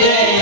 जय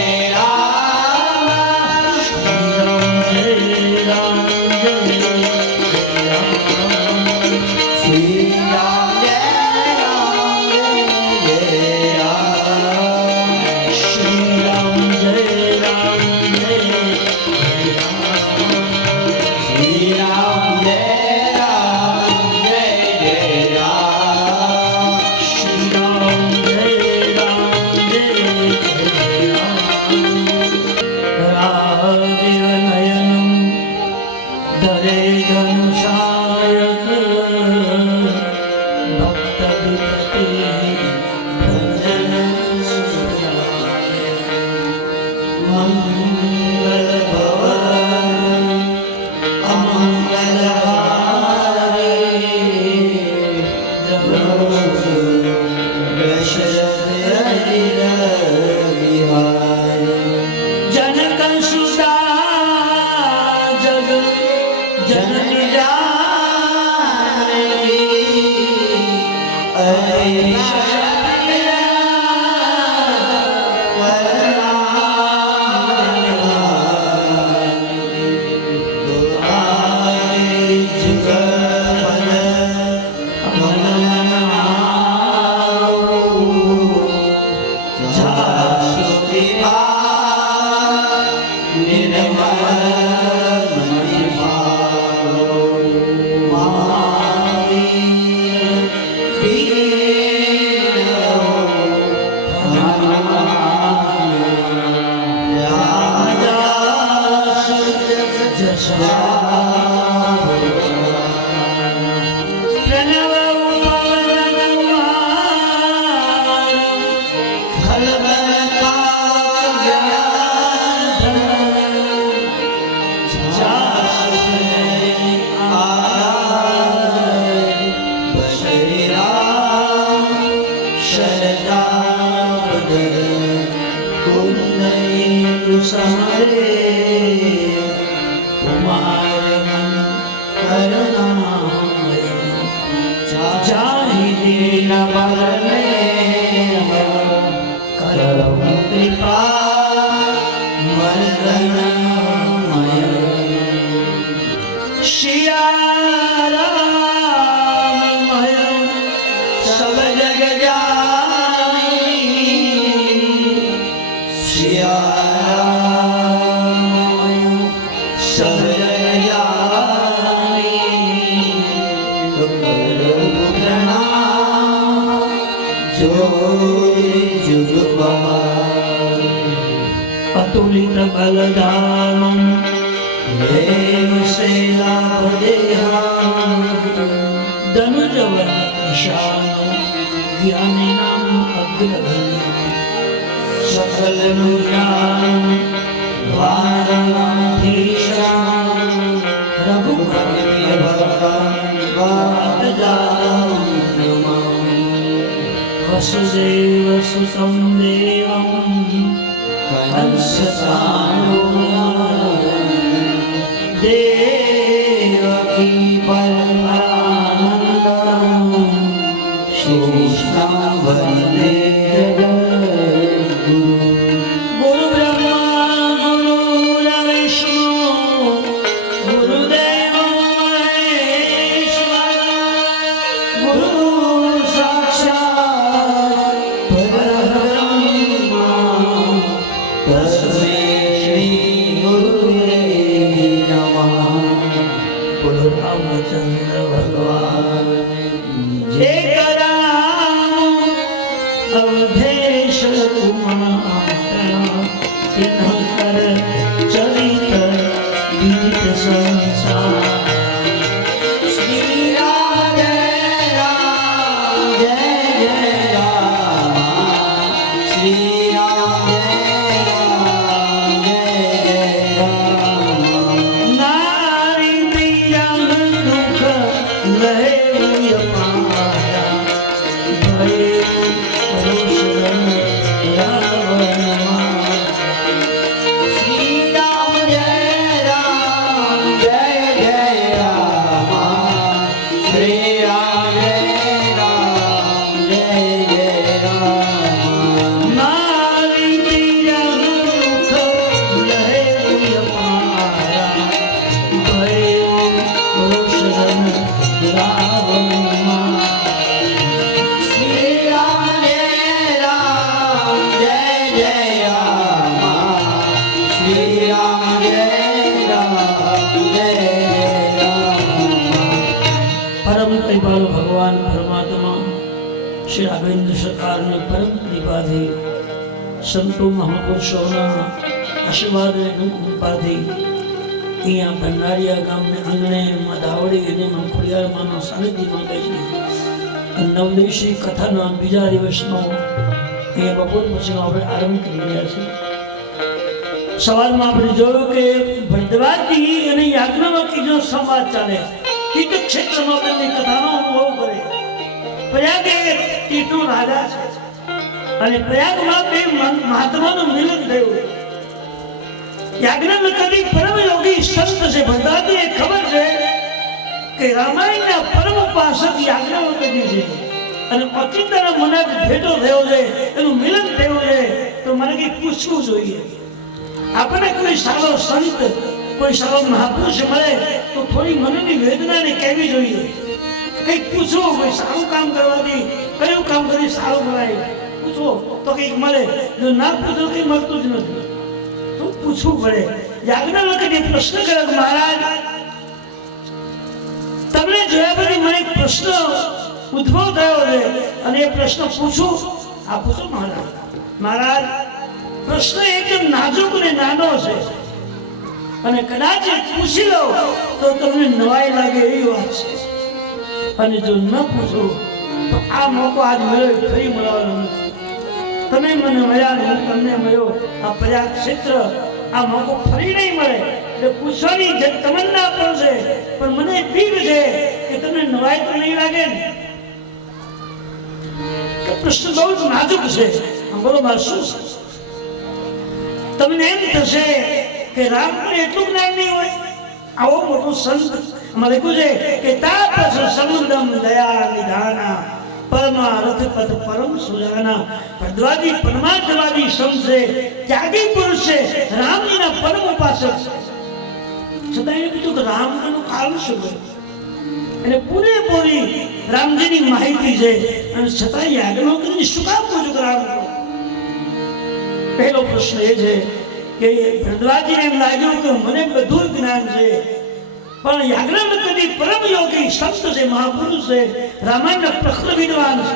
अतुलित बलधामं धनुजवन ईशानो ज्ञानिनाम् अग्रगण्यं सकल वारणधीशा रघुपति वसुदेव सुतं देवं देवकी परमानन्दं श्रीकृष्णं वन्दे गुरु ब्रह्मा गुरुर्विष्णु गुरुदेवो महेश्वर गुरु साक्षात् परब्रह्मा तस्मै श्री गुरुवे नमः। बोलो रामचंद्र भगवान जय। अवधेश कुमार तिन्हकर चरित विदित संसार। श्री राम जय राम श्री राम जय राम। नारी प्रिया दुख लहे पाया भय परम कृपालु भगवान परमात्मा श्री राघवेंद्र सरकार ने परम कृपा थी संतो महापुरुषोना आशीर्वाद कृपा थी અહીંયા ભંડારીયા ગામને આંગણે માં દાવડી અને મંખોડિયાર માના સાનિધ્યમાં બેસી નવદેશી કથાના બીજા દિવસનો અહીંયા બપોર પછીનો આપણે આરંભ કરી રહ્યા છીએ। સવારમાં આપણે જોયું કે ભદ્રવાદી અને યાજ્ઞવલ્ક્યનો સંવાદ ચાલે। તીર્થક્ષેત્રમાં તેમની કથાનો અનુભવ કરે। પ્રયાગે તીર્થનો રાજા છે અને પ્રયાગમાં બે મહાત્માનું મિલન થયું। યાજ્ઞવલ્ક્ય પરમ યોગી સંત છે। ભદ્રવાદીને ખબર છે કે રામાયણના પરમ ઉપાસક યાજ્ઞવલ્ક્ય છે। અને અચિંતાના મને ભેટો થયો છે, એનું મિલન થયું છે, તો મને કંઈક પૂછવું જોઈએ. આપણને કોઈ સારો સંત, કોઈ સારો મહાપુરુષ મળે તો થોડી મનની વેદનાને કહેવી જોઈએ. કંઈક પૂછવું, કોઈ સારું કામ કરવાથી કયું કામ કરી સારું કરાય પૂછો તો કંઈક મળે. જો ના પૂછો કંઈ મળતું જ નથી, તો પૂછવું પડે. યાજ્ઞવલ્ક્ય પ્રશ્ન કર્યો, મહારાજ તમને જોયા પછી મને એક પ્રશ્ન ઉદ્ભવ થયો છે અને એ પ્રશ્ન પૂછું. આ પૂછો મહારાજ. મહારાજ પ્રશ્ન એકદમ નાજુક અને નાનો છે અને કદાચ પૂછી લો તો તમને નવાઈ લાગે એવી વાત છે. અને જો ન પૂછો તો આ મોકો આજ મળ્યો ફરી મળવાનો નથી. તમે મને મળ્યા ને હું તમને મળ્યો. આ પ્રયાગ ક્ષેત્ર આ મોકો ફરી નહીં મળે. એટલે પૂછવાની તમન્ના પણ છે, પણ મને બીક છે કે તમને નવાઈ તો નહીં લાગે ને. પ્રશ્ન બહુ જ નાજુક છે. બોલો મારે શું તમને એમ થશે કે રામ પણ એટલું જ્ઞાન નહીં હોય? આવો મોટો સંત આમાં લખ્યું છે કે તાપસ સમુદ્રમ દયા નિધાના પરમારથ પદ પરમ સુજાના. ભદ્રવાદી પરમાર્થવાદી સંત છે, ત્યાગી પુરુષ છે, રામજીના પરમ ઉપાસક છે. છતાં એને કીધું કે રામનું કારણ શું છે? એટલે પૂરેપૂરી રામજીની માહિતી છે અને છતાં યાજ્ઞવલ્ક્યને શું કામ પૂછ્યું કે રામ? પહેલો પ્રશ્ન એ છે કે ભરદ્વાજીને એમ લાગ્યું કે મને બધું જ્ઞાન છે, પણ યાજ્ઞવલ્ક્યની પરમ યોગી સંત છે, મહાપુરુષ છે, રામાયણના પ્રખર વિદ્વાન છે.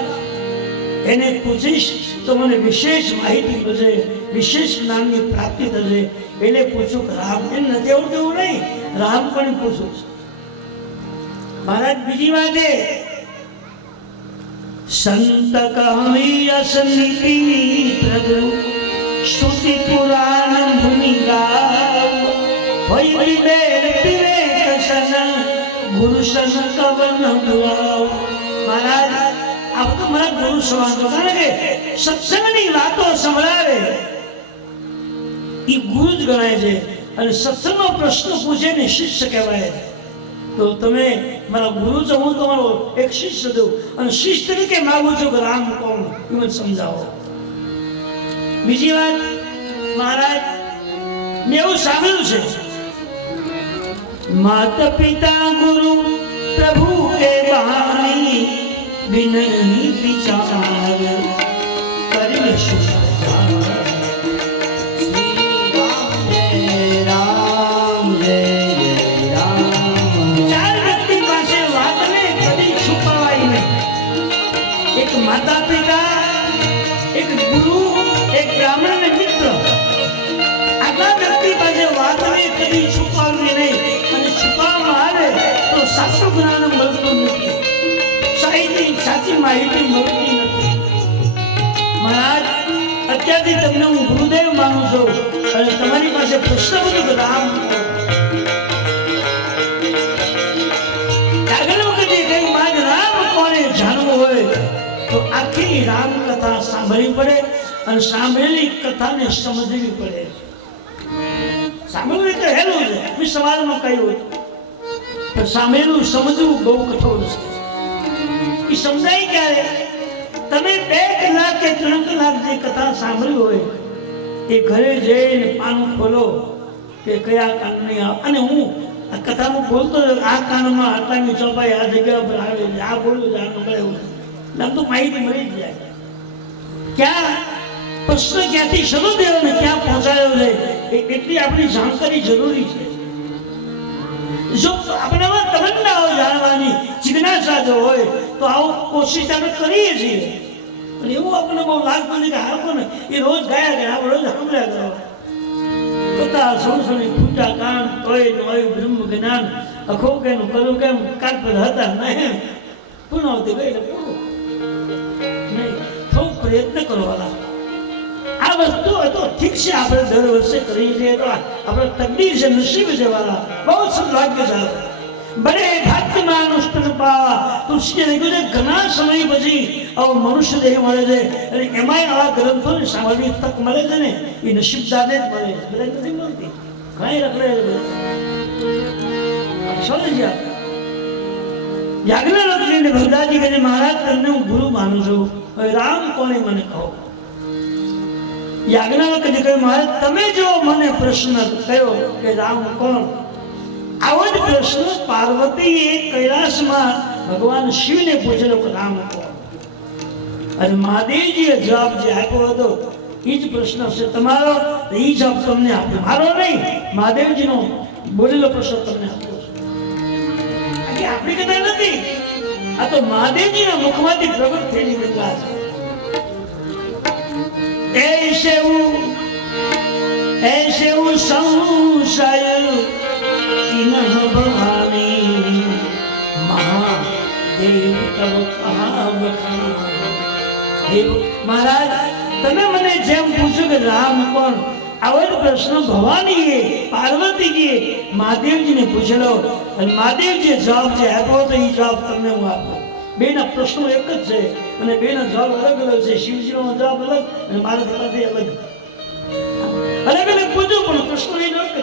એને પૂછીશ તો મને વિશેષ માહિતી મળશે, વિશેષ જ્ઞાનની પ્રાપ્તિ થશે. એને પૂછ્યું કે રામ એમ નથી આવડતું એવું નહીં, રામ પણ પૂછું છું. મહારાજ બીજી વાત એ સંત કહી અસનિતિ પ્રભુ શ્રુતિ પુરાણ ભૂમિ ગાવ ભઈ બેર વિવેક સન ગુરુ સન કવન ભુલાવ. મહારાજ આ તો મારા ગુરુ સમાન તો, કારણ કે સત્સંગની વાતો સંભળાવે એ ગુરુ જ ગણાય છે. અને સત્સંગનો પ્રશ્ન પૂછે ને શિષ્ય કહેવાય. તો તમે મારા ગુરુ છો, હું તમારો એક શિષ્ય છું અને શિષ્ય તરીકે માગું છું કે રામ કોણ એ મને સમજાવો. બીજી વાત મહારાજ મેં એવું સાંભળ્યું છે માતા પિતા ગુરુ પ્રભુ કે વાણી વિનય વિચાર કરી શું. માતા પિતા, એક ગુરુ, એક બ્રાહ્મણ ને મિત્ર, આટલા વ્યક્તિ પાસે વાતને કદી છુપાવવી નહીં. અને છુપાવવામાં આવે તો સાચું જ્ઞાન મળતું નથી, સાહિત્યની સાચી માહિતી મળતી નથી. મહારાજ અત્યારથી તમને હું ગુરુદેવ માનું છું અને તમારી પાસે પ્રશ્ન બધું કે રામ આગળ વખતે કઈ માજ રામ કોને જાણવું હોય તો આખી રામ કથા સાંભળવી પડે અને સાંભળેલી કથાને સમજવી પડે. સાંભળવું તો હેલું છે, મેં સવાલમાં કહ્યું, પણ સાંભળેલું સમજવું બહુ કઠોર છે. એ સમજાય ક્યારે? તમે 2 કલાક કે 3 કલાક જે કથા સાંભળી હોય એ ઘરે જઈને પાનું ખોલો કે કયા કાનની. અને હું આ કથાનું બોલતો આ કાનમાં આટલાની ચોપાઈ આ જગ્યા પર આવે છે, આ બોલું છે, આ નંબર એવું નામ તો માહિતી મળી જ જાય. ક્યાં પ્રશ્ન ક્યાંથી શરૂ થયો ને ક્યાં પહોંચાયો છે એટલી આપણી જાણકારી જરૂરી છે. જો આપણામાં તમન્નાઓ જાણવાની જિજ્ઞાસા જો હોય તો આવો કોશિશ આપણે કરીએ છીએ. અને એવું આપણને બહુ લાગતું નથી કે હાલો ને એ રોજ ગાયા કરે, આપણે રોજ સાંભળ્યા કરો કથા સંસોની ફૂટા કાન તોય નોય બ્રહ્મ જ્ઞાન અખો કેનું કરું કેમ કારપદ હતા નહીં પુનઃવતી ગઈ પૂરું નહીં. થોડું પ્રયત્ન કરવાના. આ વસ્તુ તો ઠીક છે, આપણે દર વર્ષે કરીએ છીએ તો આપણે તકદીર છે, નસીબ છે વાળા, બહુ સદભાગ્ય છે. બડે ભાગ્યમાં અનુષ્ઠાન પાવા. તુલસીએ લખ્યું છે ઘણા સમય પછી આવો મનુષ્ય દેહ મળે છે અને એમાંય આવા ગ્રંથોને સાંભળવાની તક મળે છે ને એ નસીબદારને જ મળે છે, બધા નથી મળતી. ઘણા રખડે છે બધા. યાજ્ઞવલ્ક્યજીને ભરદાજી કહે મહારાજ તમને હું ગુરુ માનું છું, હવે રામ કોને મને કહો. યાજ્ઞવલ્ક્યજી કહે મહારાજ તમે જો મને પ્રશ્ન કર્યો કે રામ કોણ, આવો જ પ્રશ્ન પાર્વતીએ કૈલાસમાં ભગવાન શિવને પૂછેલો કે રામ કોણ. અને મહાદેવજીએ જવાબ જે આપ્યો હતો એ જ પ્રશ્ન છે તમારો, એ જવાબ તમને આપ્યો, મારો નહીં, મહાદેવજીનો બોલેલો પ્રશ્ન તમને આપ્યો છે. આપણી કથા નથી, આ તો મહાદેવજીના મુખમાંથી પ્રગટ થયેલી કથા છે. ऐसे संशय किन भवानी महादेव तब कहा बखाना. મહારાજ તમે મને જેમ પૂછ્યું કે રામ કોણ, આવો જ પ્રશ્ન ભવાનીએ પાર્વતીજીએ મહાદેવજીને પૂછેલો અને મહાદેવજીએ જવાબ જે આપ્યો તો એ જવાબ તમને હું આપું. બેના પ્રશ્નો એક જ છે અને બેના જવાબ અલગ અલગ છે. શિવજીનો જવાબ અલગ અને મારા જવાબથી અલગ પૂછ્યું પણ પ્રશ્નો એ જ છે.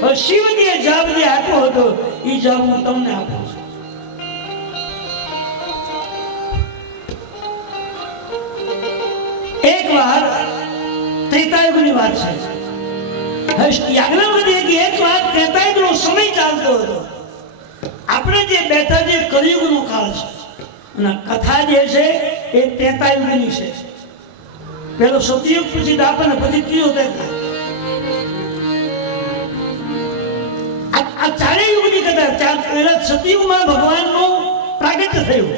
હવે શિવજીએ જવાબ જે આપ્યો હતો એ જવાબ હું તમને આપું છું. એક વાર ત્રેતાયુગની વાત છે. યાજ્ઞવલ્ક્ય એક વાર ત્રેતાયુગનો સમય ચાલતો હતો. આપણે જે બેઠા જે કલિયુગનો કાળ છે અને કથા જે છે એ ત્રેતાયુગની છે. પેલો સતયુગ, પછી દ્વાપર, પછી ત્રીજો ત્રેતા. આ ચારેય યુગની કથા. પહેલા સતયુગમાં ભગવાનનું પ્રાગટ્ય થયું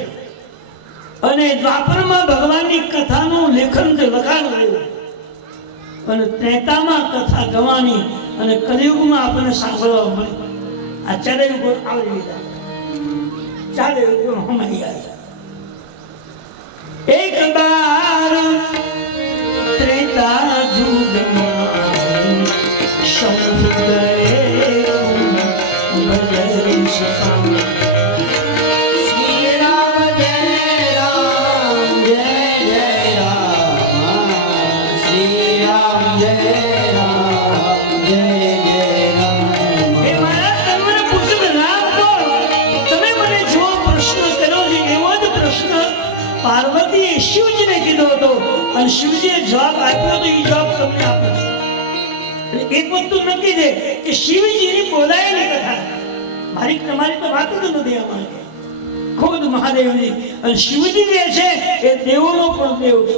અને દ્વાપરમાં ભગવાનની કથાનું લેખન લખાણ થયું અને ત્રેતામાં કથા ગવાની અને કલિયુગમાં આપણને સાંભળવા મળી. આ ચારે યુગો આવરી લીધા, ચારે યુગો હમાઈ આવ્યા. એક બાર ત્રેતા યુગમાં શંભુ ગયે ભજન સકામ. પાર્વતીએ શિવજીને કીધો હતો અને શિવજીએ જવાબ આપ્યો તો એ જવાબ તમને આપું છું. એક વસ્તુ નક્કી છે કે શિવજીની બોલાયેલી કથા, મારી તમારી તો વાત જ નથી આમાં. ખુદ મહાદેવની અને શિવજી જે છે એ દેવોનો પણ દેવ છે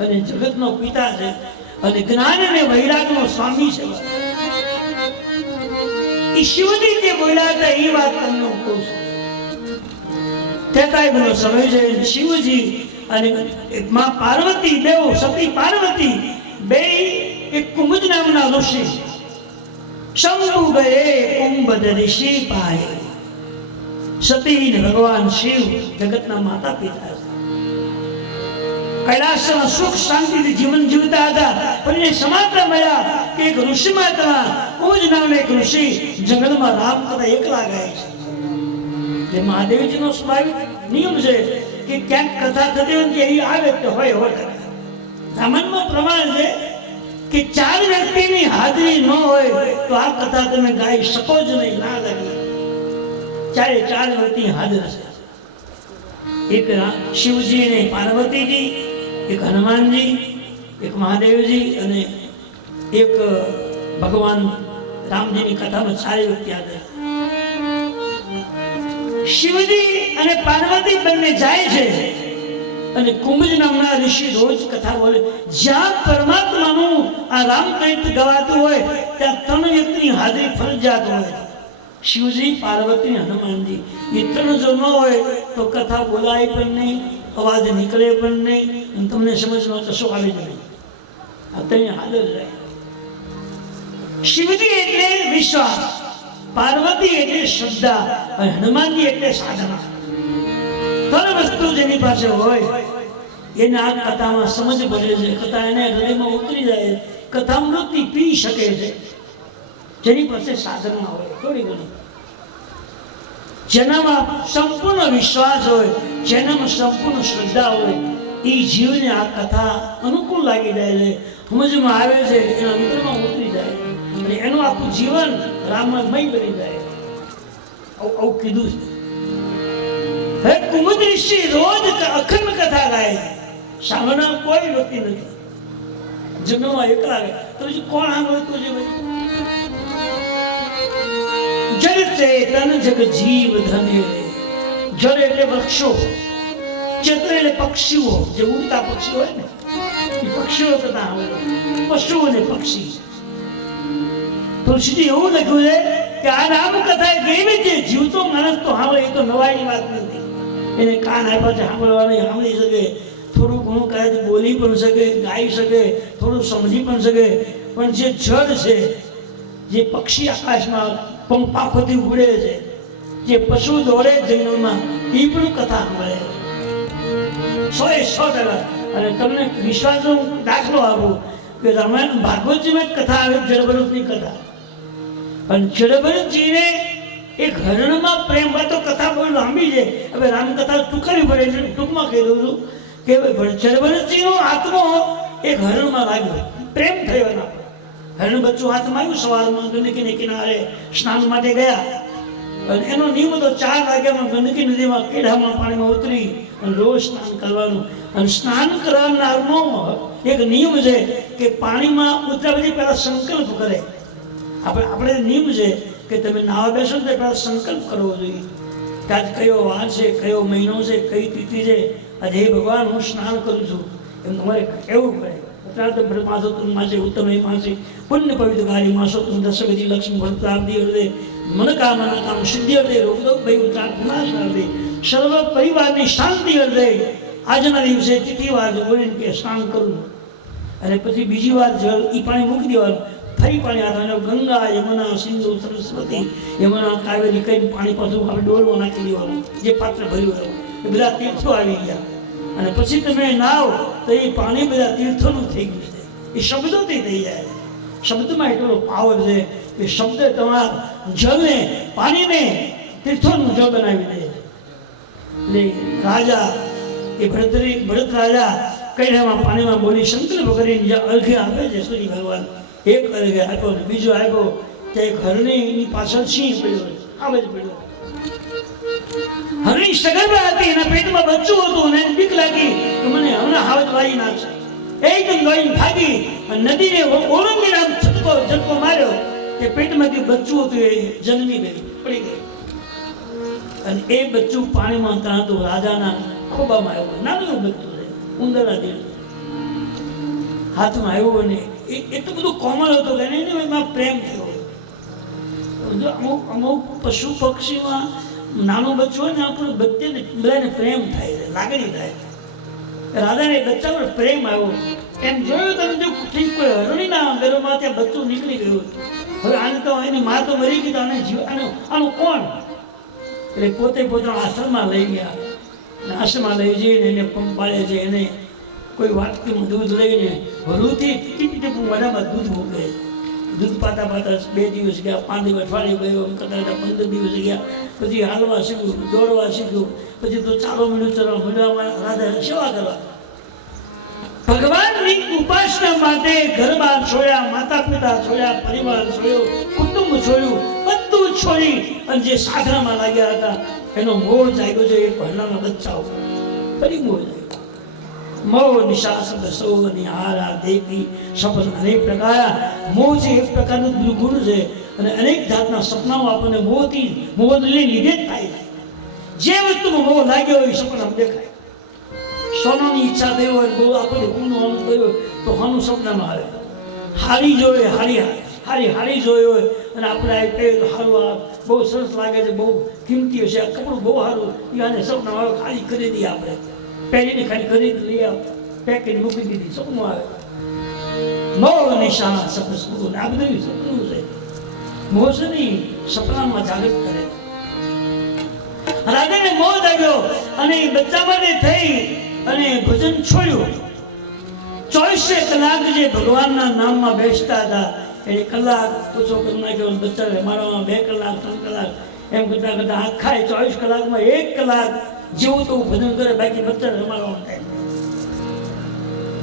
અને જગતનો પિતા છે અને જ્ઞાન અને વૈરાગનો સ્વામી છે. એ શિવજી જે બોલ્યા હતા એ વાત તમને હું કહું છું. ત્રેતાયુગનો સમય છે. શિવજી અને માં પાર્વતી, દેવ સતી પાર્વતી બે એક કુંભજ નામના ઋષિ શંભુ ગયે કુંભજ ઋષિ પાય. સતી ને ભગવાન શિવ જગતના માતા પિતા છે. કૈલાસમાં સુખ શાંતિથી જીવન જીવતા હતા પણ એ સમાચાર મળ્યા કે એક ઋષિ માતા કુંભજ નામના એક ઋષિ જંગલમાં રામ કથા એકલા ગાય છે. મહાદેવજીનો સ્વાભાવિક નિયમ છે કે ક્યાંક કથા થતી હોય કે એ આવે તો હોય. સામાન્યમાં પ્રમાણ છે કે 4 વ્યક્તિની હાજરી ન હોય તો આ કથા તમે ગાઈ શકો જ નહીં, ના લાગે. 4 વ્યક્તિ હાજર છે. એક શિવજી અને પાર્વતીજી, એક હનુમાનજી, એક મહાદેવજી અને એક ભગવાન રામજીની કથામાં 4 વ્યક્તિ હાજર. શિવજી અને પાર્વતી બંને જાય છે અને કુંભજ નામના ઋષિ રોજ કથા બોલે. જ્યાં પરમાત્માનું આ રામચરિત્ર ગવાતું હોય ત્યાં 3 વ્યક્તિની હાજરી ફરજિયાત હોય. શિવજી, પાર્વતી, હનુમાનજી. એ 3 જો ન હોય તો કથા બોલાય પણ નહીં, અવાજ નીકળે પણ નહીં અને તમને સમજમાં કશો આવી જાય. આ 3 હાજર રહે. શિવજી એટલે વિશ્વાસ, પાર્વતી એટલે શ્રદ્ધા અને હનુમાનજી એટલે સાધના. 3 વસ્તુ જેની પાસે હોય એને આ કથામાં સમજ પડે છે. કથા એને હૃદયમાં ઉતરી જાય, કથામૃતિ પી શકે છે. જેની પાસે સાધના હોય થોડી ઘણી, જેનામાં સંપૂર્ણ વિશ્વાસ હોય, જેનામાં સંપૂર્ણ શ્રદ્ધા હોય, એ જીવને આ કથા અનુકૂળ લાગી જાય છે, સમજમાં આવે છે, એના અંતરમાં ઉતરી જાય અને એનું આખું જીવન રામમય બની જાય. આવું કીધું છે. હે કુમુદ ઋષિ રોજ અખંડ કથા ગાય, સાંભળનાર કોઈ વ્યક્તિ નથી. જન્મમાં એકલા ગયા તો પછી કોણ સાંભળતું છે ભાઈ? જળ ચેતન જગ જીવ ધને, જળ એટલે વૃક્ષો, ચેતન એટલે પક્ષીઓ, જે ઉડતા પક્ષીઓ હોય ને એ પક્ષીઓ કથા સાંભળે, પશુ અને પક્ષી. તુલસીજી એવું લખ્યું છે કે આ રામ કથા કેવી છે, જીવતો માણસ તો સાંભળે એ તો નવાઈની વાત નથી. એને કાન આપ્યા છે સાંભળવાની, સાંભળી શકે, થોડું ઘણું કદાચ બોલી પણ શકે, ગાઈ શકે, થોડું સમજી પણ શકે. પણ જે જળ છે, જે પક્ષી આકાશમાં પાંખોથી ઉડે છે, જે પશુ દોડે જંગલમાં, એ પણ કથા સાંભળે 100%. અને તમને વિશ્વાસનો દાખલો આપું કે રામાયણ ભાગવતજીમાં કથા આવે જડભરતની કથા. અને જડભરતજીને એક હરણમાં પ્રેમ હોય તો કથા બહુ લાંબી છે. હવે રામકથા ટૂંકાવી પડે છે, ટૂંકમાં કહી દઉં છું કે જડભરતજીનો આત્મો એક હરણમાં લાગ્યો, પ્રેમ થયો એના પર. હરણ બચ્ચું હાથમાં આવ્યું, સવારમાં ગંદકીને કિનારે સ્નાન માટે ગયા. અને એનો નિયમ હતો 4 વાગ્યામાં ગંદકી નદીમાં કેઢામાં પાણીમાં ઉતરી અને રોજ સ્નાન કરવાનું. અને સ્નાન કરનારનો એક નિયમ છે કે પાણીમાં ઉતર્યા પછી પહેલા સંકલ્પ કરે. આપણે નિયમ છે કે તમે નાવા બેસો તો પહેલા સંકલ્પ કરવો જોઈએ કે આજ કયો વાર છે, કયો મહિનો છે, કઈ તિથિ છે, આજે હે ભગવાન હું સ્નાન કરું છું, એમ તમારે કહેવું પડે. માસો તું માસે ઉત્તમ એ માસે પુણ્ય પવિત્ર કાર્ય માસો તું દશવિધિ લક્ષ્મી ફળ પ્રાપ્તિ હૃદય મનકામના કામ સિદ્ધિ હૃદય રોગદોગ ભય ઉત્રાટ વિનાશ હૃદય સર્વ પરિવારની શાંતિ હૃદય. આજના દિવસે તિથિવાર બોલીને કે સ્નાન કરું. અને પછી બીજી વાર જળ એ પાણી મૂકી દેવાનું, ફરી પાણી હાથવાનું. ગંગા યમુના સિંધુ સરસ્વતી યમુના કાવેરી કઈ પાણી પાછું આપણે ડોલમાં નાખી દેવાનું, જે પાત્ર ભર્યું હતું. એ બધા તીર્થો આવી ગયા. અને પછી તમે નાવ તો એ પાણી બધા તીર્થોનું થઈ ગયું છે. એ શબ્દોથી થઈ જાય. શબ્દમાં એટલો પાવર છે કે શબ્દ તમારા જળને, પાણીને તીર્થોનું જળ બનાવી દે. એટલે રાજા એ ભરત રાજા કૈલામાં પાણીમાં બોલી સંકલ્પ કરીને જ્યાં અર્ઘ્ય આપે છે સૂર્ય ભગવાન, એક અર્ઘ્ય આપ્યો ને બીજો આપ્યો ત્યાં એક હરણીની પાછળ સિંહ પડ્યો, આવે જ પડ્યો. હરણી સગર્ભા હતી, એના પેટમાં બચ્ચું હતું અને એને બીક લાગી કે મને હમણાં હાવજ વાળી નાખશે. એકદમ દોડીને ભાગી અને નદીને ઓળંગીને આમ ઝટકો માર્યો કે પેટમાંથી બચ્ચું હતું એ જન્મી ગયું, પડી ગયું. અને એ બચ્ચું પાણીમાં તણાતું રાજાના ખોબામાં આવ્યું. નાનું બચ્ચું છે, ઉંદરના જેવું હાથમાં આવ્યું. અને એટલું બધું કોમળ હતું કે એને એમાં પ્રેમ થયો. અમુક પશુ પક્ષીમાં નાનું બચ્ચું હોય ને આપણે બધાને પ્રેમ થાય છે, લાગણી થાય. રાજાને બચ્ચા પર પ્રેમ આવ્યો. એમ જોયું તમે જો ઠીક કોઈ હરણીના ગર્ભમાં ત્યાં બચ્ચું નીકળી ગયું. હવે આને તો એની મા તો મરી ગઈ, તો આનું કોણ? એટલે પોતે પોતાના આશ્રમમાં લઈ ગયા. અને આશ્રમમાં લઈ જઈને એને પંપાળે છે. એને કોઈ વાટકીમાં દૂધ લઈને હરુથી ટીપું મોઢામાં દૂધ મૂકે. દૂધ પાતા 2 દિવસ ગયા, 5 દિવસ, અઠવાડિયું ગયો, કદાચ 15 દિવસ ગયા. પછી હાલવા શીખ્યું, દોડવા શીખ્યું. પછી તો ચાલો મીંડવામાં રાધા સેવા કરવા. ભગવાનની ઉપાસના માટે ઘર-બાર છોડ્યા, માતા પિતા છોડ્યા, પરિવાર છોડ્યો, કુટુંબ છોડ્યું, બધું છોડી અને જે સાધનામાં લાગ્યા હતા એનો મોહ જાગ્યો છે. એક હરણાના બચ્ચાઓ ફરી મોહ જાગ્યો. મોહ નિશાસન સૌની હારા દેખી સપન અનેક પ્રકાર. મોહ છે એક પ્રકારનું દુર્ગુણ છે અને અનેક જાતના સપનાઓ આપણને મોહને લીધે જ થાય. જે વસ્તુમાં મોહ લાગ્યો હોય એ સપનામાં દેખાય. સોનાની ઈચ્છા થઈ હોય, બહુ આખો ગુણનું આમ કર્યું તો હાનું સપનામાં આવે. હારી જોઈએ, હારી જોઈ હોય અને આપણે આ કહીએ તો સારું, આ બહુ સરસ લાગે છે, બહુ કિંમતી હશે, આ કપડું બહુ સારું, આને સપનામાં આવે, ખાલી કરી દઈએ આપણે, પહેરીને ખાલી ખરીદી લઈ આવ, પેકેટ મૂકી દીધી, સપનું આવે. મોહ નિશાન સપનું, આ બધું સપનું છે. મોહ છે નહીં, સપનામાં જાગૃત કરે. રાજાને મોહ લાગ્યો અને બચ્ચા માટે થઈ અને ભજન છોડ્યું. 24 કલાક જે ભગવાનના નામમાં બેસતા હતા એને કલાક ઓછો કરી નાખ્યો. બચ્ચા મારામાં 2 કલાક 3 કલાક એમ કરતા કરતા આખા 24 કલાકમાં 1 કલાક જેવું તો ભજન કરે, બાકી બચ્ચા રમાડવાનું થાય.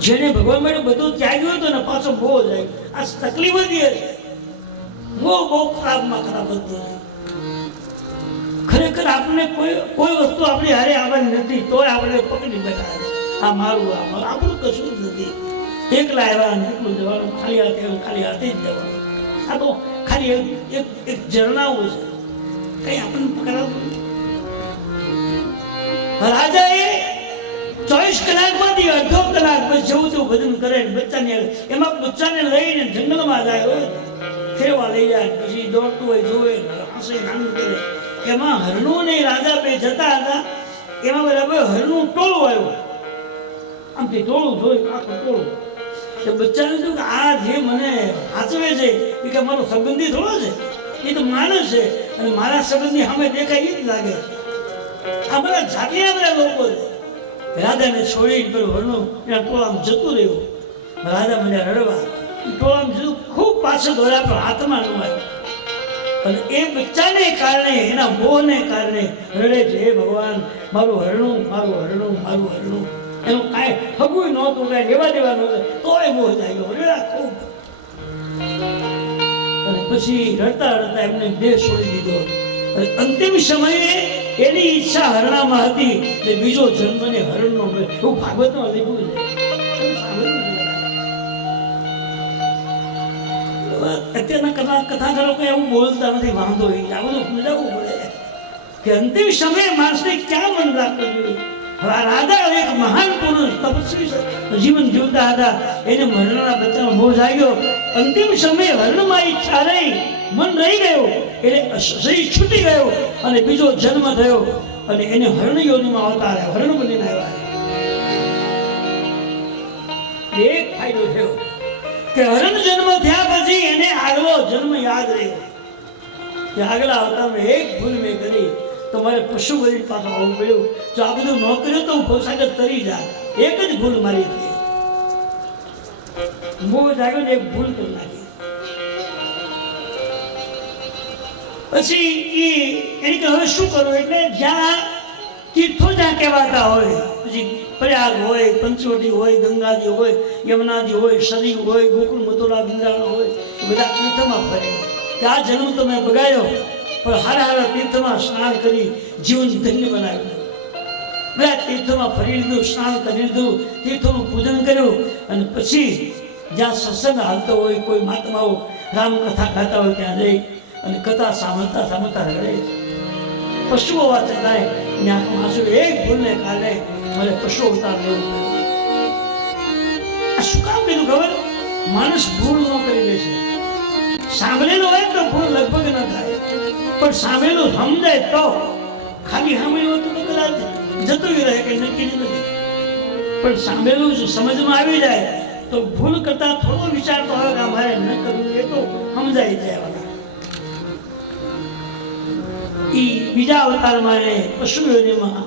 જેને ભગવાન માટે બધું ત્યાગ્યું હતું ને પાછો બહુ જાય. આ તકલીફ હતી. બહુ ખરાબમાં ખરાબ હતું. ખરેખર નકર આપણે કોઈ વસ્તુ આપણી હારે આવવાની નથી તોય આપણે પકડી બેઠા છે. આ મારું આપણું કશું જ નથી. એકલા આવ્યા ને એકલું જવાનું, ખાલી હાથે જ જવાનું. આ તો ખાલી એક ઝરણાઓ છે, કઈ આપણને પકડાતું નથી. રાજાએ 24 કલાકમાંથી અડધો કલાક બસ જવું તેવું ભજન કરે. બચ્ચાને લઈને જંગલમાં જાય, ખેવા લઈ જાય, પછી દોડતું હોય જોવે, હસે નાનું કરે. એમાં હરણું ને રાજા બે જતા હતા. એમાં બરાબર હરણું ટોળું આવ્યું. આમથી ટોળું જોયું, આખું ટોળું. તો બચ્ચાને શું કે આ જે મને આચવે છે એ કે મારો સંબંધી થોડો છે, એ તો માણસ છે અને મારા સંબંધી સામે દેખાય એ જ લાગે છે. આ બધા જાતિના બધા લોકો છે. રાજાને છોડી પેલું હરણું એના ટોળામાં જતું રહ્યું. રાજા મને રડવા ટોળામાં જતું ખૂબ પાછળ દોડ્યા પણ હાથમાં ન આવ્યું. અને એ બચ્ચાને કારણે, એના મોહને કારણે રડે છે, હે ભગવાન મારું હરણું, મારું હરણું, મારું હરણું. એનું કાંઈ હગું નહોતું, કાંઈ લેવા દેવા નહોતું, તોય મોહ જાગ્યો, રડ્યા ખૂબ. અને પછી રડતા રડતા એમને દેહ છોડી દીધો. અંતિમ સમયે એની ઈચ્છા હરણામાં હતી કે બીજો જન્મ ને હરણનો મળે. એવું ભાગવતમાં લખ્યું છે. અત્યારના કથાકારો કઈ એવું બોલતા નથી, વાંધો આ બધું સમજાવવું પડે કે અંતિમ સમયે માણસને ક્યાં મન રાખવું જોઈએ. રાજા એક મહાન પુરુષ તપસ્વી જીવન જીવતા હતા. એને હરણના બચ્ચાનો મોહ જાગ્યો. અંતિમ સમયે હરણમાં ઈચ્છા રહી, મન રહી ગયો, એટલે શરીર છૂટી ગયો અને બીજો જન્મ થયો અને એને હરણ યોનિમાં આવતા રહ્યા, હરણ બનીને આવ્યા. એક ફાયદો થયો કે હરણ જન્મ થયા પછી એને આગલો જન્મ યાદ રહ્યો કે આગલા અવતારમાં એક ભૂલ મેં કરી તો મારે પશુ બલિ પાસે આવવું પડ્યું. જો આ બધું ન કર્યું તો હું ભવસાગર તરી જાય. એક જ ભૂલ મારી થઈ, મોહ જાગ્યો ને એક ભૂલ કરી નાખી. પછી એને કે હવે શું કરવું? એટલે જ્યાં તીર્થો જ્યાં કહેવાતા હોય, પછી પ્રયાગ હોય, પંચવટી હોય, ગંગાજી હોય, યમુનાજી હોય, સરયુ હોય, ગોકુળ, મથુરા, વૃંદાવન હોય, બધા તીર્થમાં ફરે. કે આ જન્મ તો મેં બગાડ્યો પણ હારા તીર્થમાં સ્નાન કરી જીવન ધન્ય બનાવ્યું. બધા તીર્થોમાં ફરી લીધું, સ્નાન કરી લીધું, તીર્થોનું પૂજન કર્યું અને પછી જ્યાં સત્સંગ હાલતો હોય, કોઈ મહાત્માઓ રામકથા ગાતા હોય ત્યાં જઈ અને કથા સાંભળતા રહે. પશુઓ વાત થાય એની આંખમાં આંસુ. એક ભૂલને કારણે મને પશુ અવતાર લેવું પડ્યું. આ શું કામ કીધું ખબર? માણસ ભૂલ ન કરી દે છે. સાંભળેલું હોય તો ભૂલ લગભગ ન થાય, પણ સાંભળેલું સમજાય તો. ખાલી સાંભળ્યું હતું તો કદાચ જતું રહે, કઈ નક્કી જ નથી. પણ સાંભળેલું સમજમાં આવી જાય તો ભૂલ કરતા થોડો વિચાર તો હવે મારે ન કરવું એ તો સમજાઈ જાય. બીજા અવતારમાં એને પશુ યોનિમાં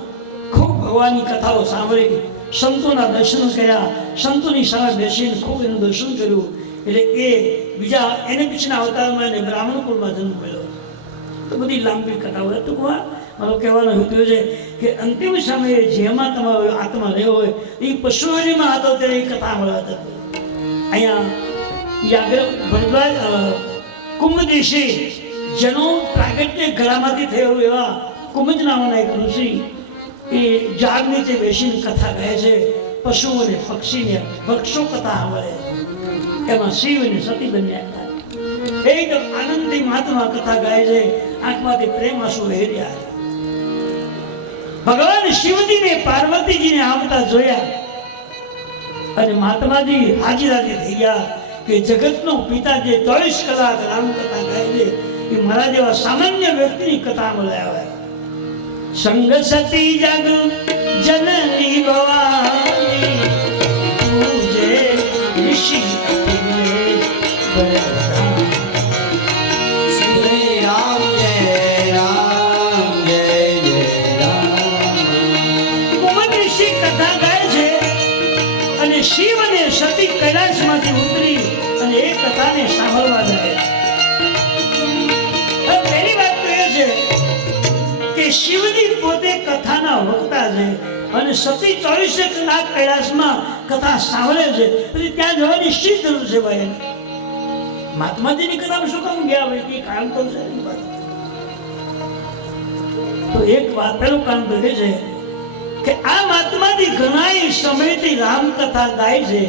ખૂબ ભગવાનની કથાઓ સાંભળી, સંતોના દર્શન કર્યા, સંતોની સામે બેસીને ખૂબ એનું દર્શન કર્યું. એટલે એને પછીના અવતારમાં એને બ્રાહ્મણ કુળમાં જન્મ મળ્યો. તો બધી લાંબી કથાઓ. ટૂંકમાં મારો કહેવાનો હેતુ છે કે અંતિમ સમયે જેમાં તમારો આત્મા રહ્યો હોય એ પશુ યોનિમાં હતો ત્યારે એ કથા મળવા હતી. અહીંયા કુંભદેશી જેનો પ્રાગટ્ય ગળામાંથી થયેલું એવા કુંભજ નામના એક ઋષિ એ ઝાડ નીચે બેસીને કથા કહે છે. પશુઓને, પક્ષીને વૃક્ષો કથા સાંભળે. એમાં શિવ અને સતી બન્યા હતા. એકદમ આનંદથી મહાત્મા કથા ગાય છે. આંખમાંથી પ્રેમ આંસુ વહેર્યા. ભગવાન શિવજીને પાર્વતીજીને આવતા જોયા અને મહાત્માજી હાજી થઈ ગયા કે જગતનો પિતા જે 24 કલાક રામ કથા ગાય છે એ મારા જેવા સામાન્ય વ્યક્તિની કથા મળ્યા. સંગ સતી જગ જનની ભવાની પૂજે ઋષિ શ્રી રામ જય રામ જય જય રામ. કુમદ ઋષિ કથા ગાય છે અને શિવ અને સતી કૈલાસમાંથી ઉતરી અને એ કથાને સાંભળવા જાય. શિવજી પોતે કથાના વક્તા છે અને સતી 24 કલાક કૈલાસમાં કથા સાંભળે છે. પછી ત્યાં જવાની શી જરૂર છે ભાઈ? મહાત્માજીની કથામાં શું કામ ગયા ભાઈ? કારણ તો છે તો એક વાત પેલું કામ તો એ છે કે આ મહાત્માજી ઘણા સમયથી રામકથા ગાય છે.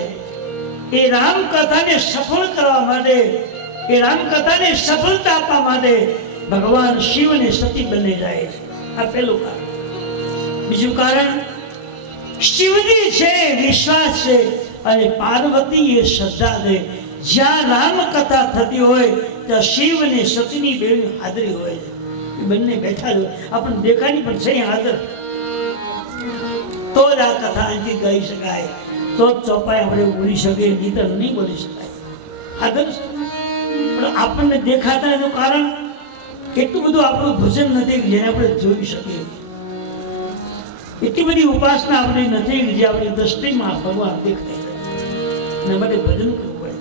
એ રામકથાને સફળ કરવા માટે, એ રામકથાને સફળતા આપવા માટે ભગવાન શિવને સતી બની જાય છે. આ પેલું કારણ. બીજું કારણ, શિવજી છે વિશ્વાસ છે અને પાર્વતી એ શ્રદ્ધા છે. જ્યાં રામકથા થતી હોય ત્યાં શિવ અને સતીની બેની હાજરી હોય છે. એ બંને બેઠા હોય, આપણને દેખાડી પણ છે હાજર. તો જ આ કથા અહીંથી કહી શકાય, તો જ ચોપાઈ આપણે બોલી શકીએ, નહીતર નહીં બોલી શકાય. હાજર પણ આપણને દેખાતા એનું કારણ એટલું બધું આપણું ભજન નથી જેને આપણે જોઈ શકીએ. એટલી બધી ઉપાસના આપણી નથી જે આપણી દ્રષ્ટિમાં ભગવાન દેખાય છે. એના માટે ભજન કરવું પડે.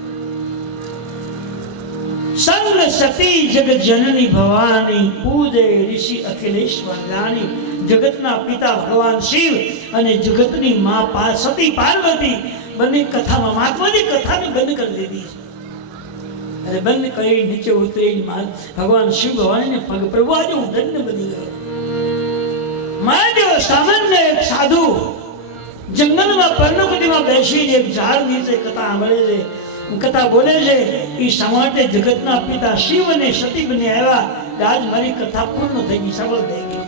સંગ સતી જગત જનની ભવાની પૂજે ઋષિ અખિલેશ્વર જાણી. જગતના પિતા ભગવાન શિવ અને જગતની મા સતી પાર્વતી બંને કથામાં મહાત્માની કથાને બંધ કરી દીધી છે. અને બંધ કરી નીચે ઉતરી ભગવાન શિવ ભવાનીને પગ પ્રભુ આજે હું ધન્ય બની ગયો. મહાદેવ સામાન્ય એક સાધુ જંગલમાં પર્ણકુટીમાં બેસીને એક ઝાડ નીચે કથા સાંભળે છે. કથા બોલે છે એ સમાટે જગતના પિતા શિવ અને સતી બંને આવ્યા. આજ મારી કથા પૂર્ણ થઈ ગઈ, સફળ થઈ ગઈ.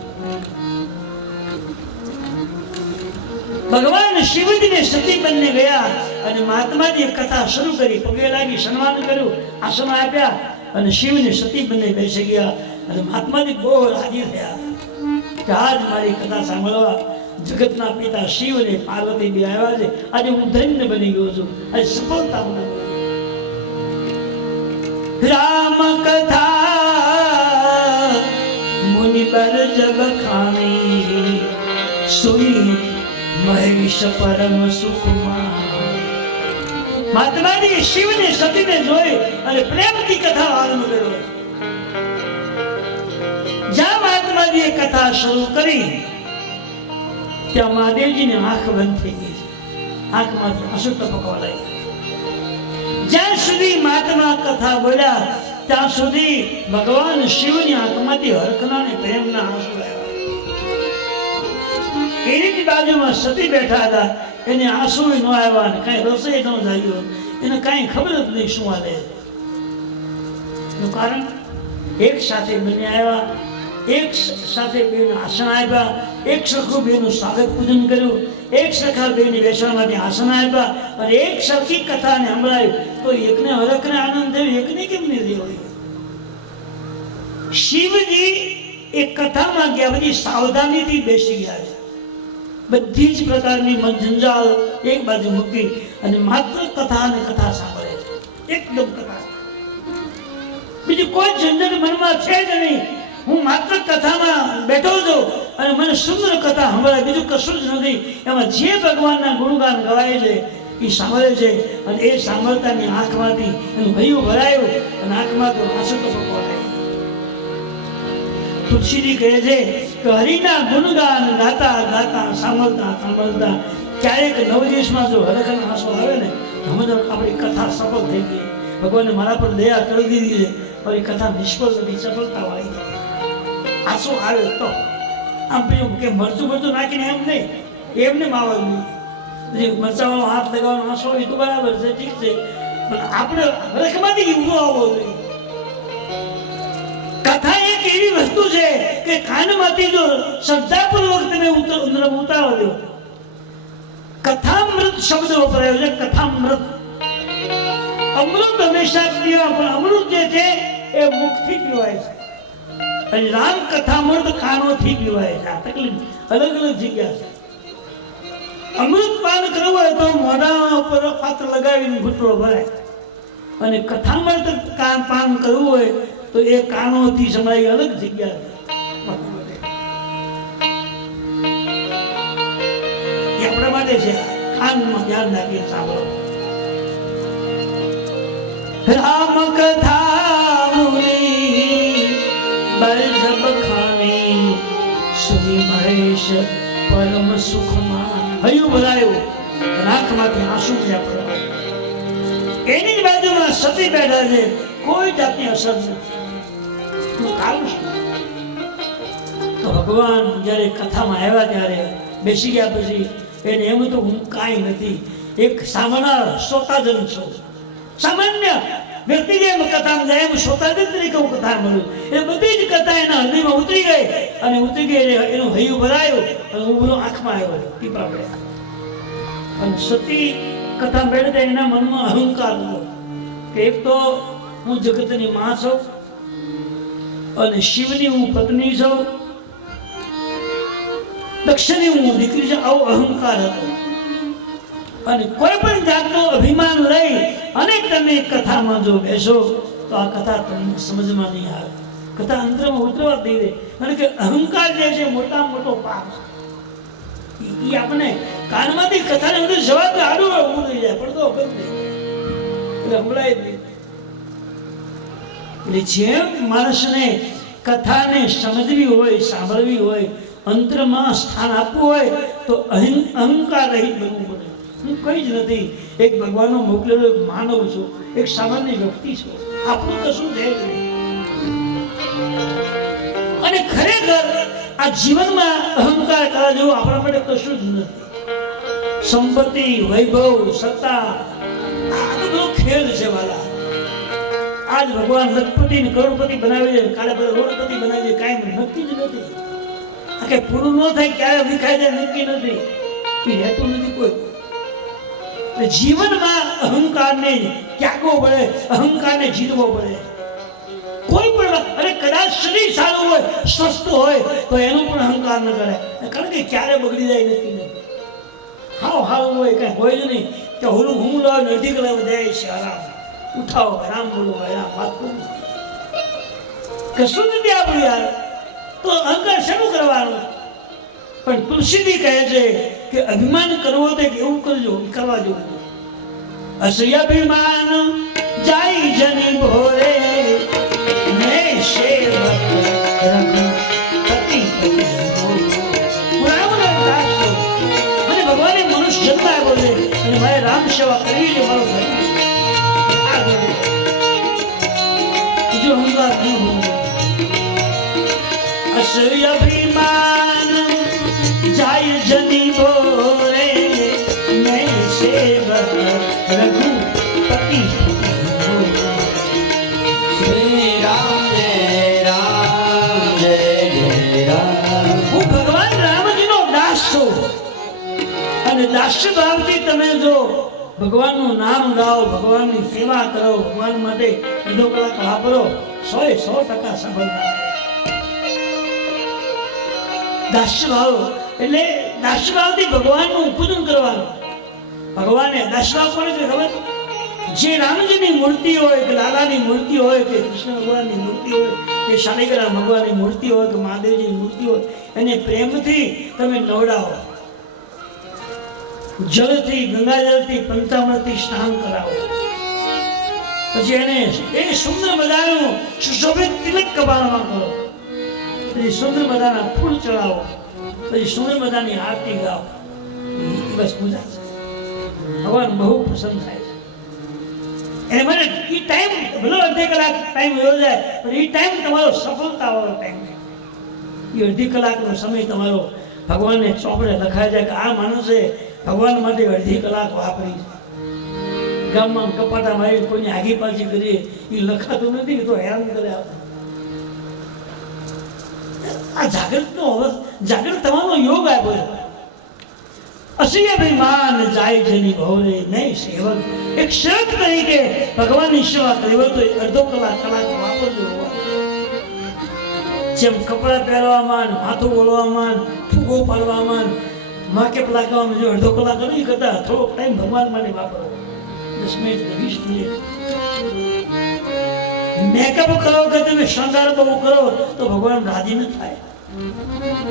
ભગવાન શિવજીને સતી બંને ગયા અને મહાત્માજીએ કથા શરૂ કરી. પગે લાગી સન્માન કર્યું, આસન આપ્યા અને શિવને સતી બંને બેસી ગયા. અને મહાત્માજી બહુ રાજી થયા કે આજ મારી કથા સાંભળવા જગતના પિતા શિવ અને પાર્વતી બે આવ્યા છે. આજે હું ધન્ય બની ગયો છું, આજે સફળતા મને. રામ કથા મુનિ બર જબ ખાણી સુની મહેશ પરમ સુખમાં. મહાત્માજી શિવને સતીને જોઈ અને પ્રેમથી કથા આરંભ કર્યો. જ્યાં મહાત્માજીએ કથા શરૂ કરી ત્યાં મહાદેવજીની આંખ બંધ થઈ ગઈ છે. આંખમાંથી આંસુ ટપકવા લાગ્યા. જ્યાં સુધી મહાત્મા કથા બોલ્યા ત્યાં સુધી ભગવાન શિવની આંખમાંથી હરખના અને પ્રેમના આંસુ આવ્યા. એની બાજુમાં સતી બેઠા હતા, એને આંસુ ન આવ્યા ને કઈ રસોઈ ન જાગ્યો, એને કઈ ખબર જ નહીં શું હાલે. એનું કારણ એક સાથે બંને આવ્યા, એક સાથે બેનું આસન આપ્યા, એક સરખું બેનું સ્વાગત પૂજન કર્યું, એક સરખા બેની બેસવા માટે આસન આપ્યા અને એક સરખી કથાને સંભળાયું. તો એકને હરખને આનંદ થયો, એકને કેમ નહીં થયો? શિવજી એ કથામાં ગયા પછી સાવધાનીથી બેસી ગયા છે. બધી જ પ્રકારની જંજાલ એક બાજુ મૂકી અને માત્ર કથા અને કથા સાંભળે છે. એકદમ કથા, બીજું કોઈ ઝંઝટ મનમાં છે જ નહીં. હું માત્ર કથામાં બેઠો છું અને મને સુંદર કથા સંભળાય, બીજું કશું જ નથી. એમાં જે ભગવાનના ગુણગાન ગવાય છે એ સાંભળે છે અને એ સાંભળતાની આંખમાંથી એનું હૈયું ભરાયું અને આંખમાંથી આંસુ ટપકવા લાગ્યા. તુલસીજી કહે છે કે હરિના ગુણગાન ગાતા ગાતા સાંભળતા સાંભળતા ક્યારેક 9 દિવસમાં જો હરખના આંસુ આવે ને સમજો આપણી કથા સફળ થઈ ગઈ. ભગવાને મારા પર દયા કરી દીધી છે, મારી કથા નિષ્ફળ નથી, સફળતા વાળી છે. આંસુ આવે તો આમ પેલું કે મરચું મરચું નાખીને એમ નહીં, એમને માવવાનું મરચાવાળો હાથ લગાવવાનો આંસુ એ તો બરાબર છે, ઠીક છે, પણ આપણે હરખમાંથી ઊંધો આવવો જોઈએ. કથા એક એવી વસ્તુ છે કે કાનમાંથી જો શ્રદ્ધાપૂર્વક તમે ઉતારો દો. કથામૃત શબ્દ વપરાયો છે, કથામૃત. અમૃત હંમેશા પીવા, પણ અમૃત જે છે એ મુખથી પીવાય છે અને રામ કથામૃત કાનોથી પીવાય છે. આ તકલીફ અલગ અલગ જગ્યા છે. અમૃત પાન કરવું હોય તો મોઢા ઉપર પાત્ર લગાવીને ઘૂંટડો ભરાય અને કથામૃત પાન કરવું હોય તો એ કાનોથી સમાય અલગ જગ્યા છે. આપણા માટે છે, કાનમાં ધ્યાન રાખીને સાંભળો. રામ કથા મુનિ બર જબ ખાની સુની મહેશ પરમ સુખમાં. હૈયું ભરાયું, આંખમાંથી આંસુ થયા પડવા. એની બાજુમાં સતી બેઠા છે, કોઈ જાતની અસર નથી. તો ભગવાન જ્યારે કથામાં આવ્યા ત્યારે બેસી ગયા પછી એને એમ તો હું કાંઈ નથી, એક સામાન્ય શ્રોતાજન છું, સામાન્ય વ્યક્તિ જેમ કથામાં જાય એમ શ્રોતાજન તરીકે હું કથા મળું. એ બધી જ કથા એના હૃદયમાં ઉતરી ગઈ અને ઉતરી ગઈ એટલે એનું હૈયું ભરાયું અને ઉભરો આંખમાં આવ્યો, ટીપા પડ્યા. અને સતી કથા બેઠતા એના મનમાં અહંકાર હતો કે એક તો હું જગતની માં છું અને શિવની હું પત્ની છું, દક્ષની હું દીકરી છું, આવો અહંકાર હતો. અને કોઈ પણ જાતનો અભિમાન લઈ અને તમે કથામાં જો બેસો તો આ કથા તમને સમજમાં નહીં આવે, કથા અંતરમાં ઉતરવા દઈ દે. કારણ કે અહંકાર જે છે મોટામાં મોટો પાપ છે. એ આપણે કાનમાંથી કથાને બધું જવાબ આડું ઊભું થઈ જાય, પડતો બંધ થઈ એટલે હમણાં એટલે જેમ માણસને કથાને સમજવી હોય, સાંભળવી હોય, અંતરમાં સ્થાન આપવું હોય તો અહંકાર રહિત બનવું પડે. હું કઈ જ નથી, એક ભગવાનનો મોકલેલો એક માનવ છું, એક સામાન્ય વ્યક્તિ છું, આપણું કશું છે જ નહીં. અને ખરેખર આ જીવનમાં અહંકાર કરવા જેવું આપણા માટે કશું જ નથી. સંપત્તિ, વૈભવ, સત્તા આ તો બધો ખેલ છે વાલા. આજ ભગવાન લખપતિ ને કરોડપતિ બનાવી દે, કાલે કરોડપતિ બનાવી દે, કાંઈ નક્કી જ નથી. આ કઈ પૂરું ન થાય, ક્યારે વિખાઈ જાય નક્કી નથી, એ રહેતું નથી કોઈ. જીવનમાં અહંકારને ત્યાગવો પડે, અહંકારને જીતવો પડે. કોઈ પણ અરે કદાચ શરીર સારું હોય, સ્વસ્થ હોય તો એનો પણ અહંકાર ન કરે, કારણ કે ક્યારે બગડી જાય નક્કી નથી. હાવ હોય કઈ હોય જ નહીં કે હોલું હું લો નથી કરાવ જાય છે, આરામ ઉઠાવો, આરામ બોલો, આરામ વાત કરું, કશું નથી આપણું યાર. તો અહંકાર શેનું કરવાનું? પણ તુલસીજી કહે છે કે અભિમાન કરવો તો એવું કરજો, કરવા જેવું. અસયભિમાન જાય જની ભોરે ને સેવક રઘુપતિ મને ભગવાને મનુષ્ય જન્મ આપ્યો છે અને મારે રામ સેવા કરવી છે, મારો ધર્મ. બીજો અહંકાર નહીં હોવો. અસયભિમાન જાય જની ભોરે ને સેવક રઘુપતિ. શ્રી રામ જય રામ જય જય રામ. હું ભગવાન રામજીનો દાસ છું અને દાસ્ય ભાવથી તમે જો ભગવાનનું નામ ગાઓ, ભગવાનની સેવા કરો, ભગવાન માટે અડધો કલાક વાપરો, 100% સફળતા. દાસ્ય ભાવ એટલે દાસ્ય ભાવથી ભગવાનનું પૂજન કરવાનું. ભગવાને દાસ્ય ભાવ કોને ખબર? જે રામજીની મૂર્તિ હોય કે લાલાની મૂર્તિ હોય કે કૃષ્ણ ભગવાનની મૂર્તિ હોય કે શાલિગ્રામ ભગવાનની મૂર્તિ હોય કે મહાદેવજીની મૂર્તિ હોય, એને પ્રેમથી તમે નવડાવો, જળથી, ગંગાજળથી, પંચામૃતથી સ્નાન કરાવો, પછી એને એક સુંદર મજાનું સુશોભિત તિલક કપાળમાં કરો, પછી સુંદર મજાના ફૂલ ચડાવો, પછી સુંદર મજાની આરતી ગાઓ. બસ પૂજા છે. ભગવાન બહુ પ્રસન્ન થાય છે. એને મને એ ટાઈમ ભલે અડધી કલાક ટાઈમ વયો જાય પણ એ ટાઈમ તમારો સફળતાવાળો ટાઈમ છે. એ અડધી કલાકનો સમય તમારો ભગવાનને ચોપડે લખાય જાય કે આ માણસે ભગવાન માટે અડધી કલાક વાપરી છે. ગામમાં કપાટા મારી કોઈની આગી પાછી કરીએ એ લખાતું નથી, તો હેરાન કરે. આ જાગૃત થવાનો યોગ આપ્યો છે. અસયભિમાન જાય જની ભોરે નહીં સેવક. એક સેવક તરીકે ભગવાનની સેવા કરી હોય તો અડધો કલાક વાપરજો. જેમ કપડા પહેરવામાં, માથું બોલવામાં, ફૂગો પાડવામાં, માકેપ લાગવામાં જો અડધો કલાક નહીં કરતા થોડોક ટાઈમ ભગવાન માટે વાપરો, 10 મિનિટ 20 મિનિટ. મેકઅપ કરો કે તમે શણગાર બહુ કરો તો ભગવાન રાજી ન થાય,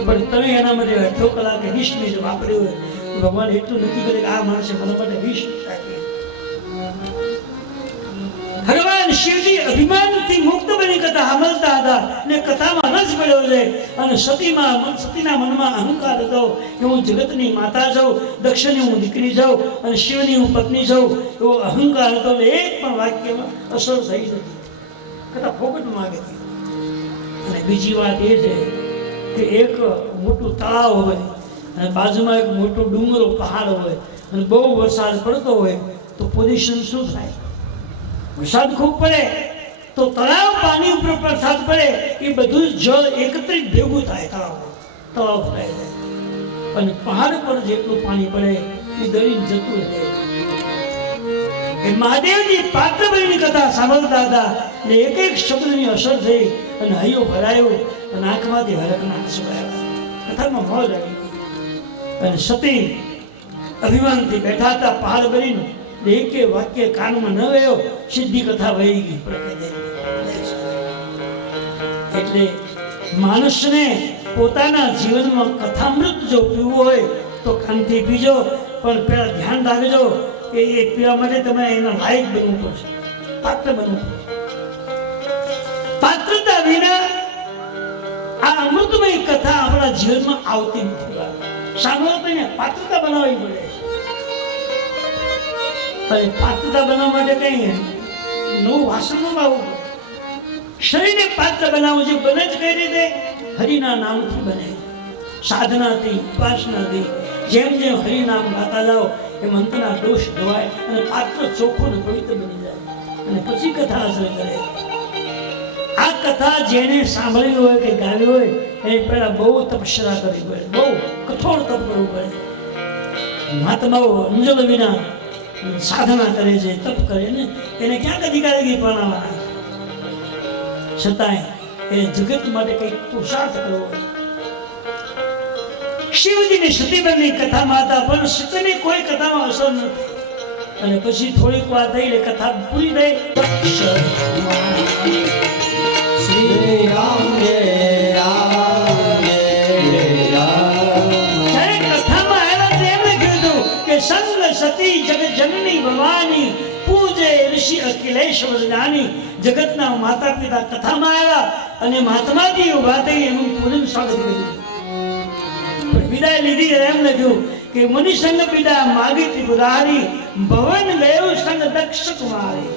પણ તમે એના માટે અડધો કલાક 20 મિનિટ વાપરી હોય ભગવાન એટલું નક્કી કરે કે આ માણસે મને માટે 20 રાખી. ભગવાન શિવજી અભિમાનથી મુક્ત બની કથા સાંભળતા હતા ને કથામાં રસ પડ્યો છે. અને સતીના મનમાં અહંકાર હતો કે હું જગતની માતા છું, દક્ષની હું દીકરી છું અને શિવની હું પત્ની છું, એવો અહંકાર હતો. એક પણ વાક્યમાં અસર થઈ જતી, કથા ફોકટ માગે. અને બીજી વાત એ છે કે એક મોટું તળાવ હોય અને બાજુમાં એક મોટો ડુંગરો પહાડ હોય અને બહુ વરસાદ પડતો હોય તો પોઝિશન શું થાય? વરસાદ ખૂબ પડે તો તળાવ પાણી ઉપર વરસાદ પડે એ બધું જળ એકત્રિત ભેગું થાય, તળાવ ભરાઈ જાય. અને પહાડ પર જેટલું પાણી પડે એ દળીને જતું રહે. એ મહાદેવજી પાત્ર બનીની કથા સાંભળતા હતા એટલે એક એક શબ્દની અસર થઈ અને હૈયો ભરાયો અને આંખમાંથી હરકના આંસુ આવ્યા. કથામાં મોજ આવી. અને સતી અભિમાનથી બેઠા હતા પહાડ બનીને, એક વાક્ય કાનમાં ન ગયો, સીધી કથા વહી ગઈ. એટલે માણસને પોતાના જીવનમાં કથામૃત જો પીવું હોય તો કાનથી પીજો, પણ પેલા ધ્યાન રાખજો કે એ પીવા માટે તમે એના લાયક બનવું પડશે, પાત્ર બનવું પડશે. પાત્રતા વિના આ અમૃતમય કથા આપણા જીવનમાં આવતી નથી. સાંભળો તો એને પાત્રતા બનાવવી પડે. અને પાત્રતા બનાવવા માટે કઈ નવું વાસણ ન લાવવું પડે. શરીરને પાત્ર બનાવવું છે, બને જ કઈ રીતે? હરિના નામથી બને, સાધનાથી, ઉપાસનાથી. જેમ જેમ હરિનામ ગાતા જાઓ એ મંત્રના દોષ ધોવાય અને પાત્ર ચોખ્ખું ને પવિત્ર બની જાય અને પછી કથા અસર કરે. આ કથા જેને સાંભળી હોય કે ગાવી હોય એને પહેલા બહુ તપસ્યા કરવી પડે, બહુ કઠોર તપ કરવું પડે. મહાત્માઓ અંજલ વિના સાધના કરે છે, તપ કરે ને એને ક્યાંક અધિકારી બનાવવાના, છતાંય એ જગત માટે કંઈક પુરુષાર્થ કરવો. શિવજીની સતીબનની કથામાં હતા પણ સતીની કોઈ કથામાં અસર નથી. અને પછી થોડીક વાર થઈ એટલે કથા પૂરી થઈ. શ્રી રામ જય રામ જય રામ. જ્યારે કથામાં આવ્યા તો એમણે કીધું કે સંગ સતી જગત જનની ભવાની પૂજે ઋષિ અખિલેશ વરદાની. જગતના માતા પિતા કથામાં આવ્યા અને મહાત્માજી ઉભા થઈ એનું પૂજન સ્વાગત કર્યું. વિદાય લીધી એમ લખ્યું કે મુનિ સંગ વિદા માગી ત્રિપુરારી ભવન ગયો સંગ દક્ષ કુમારી.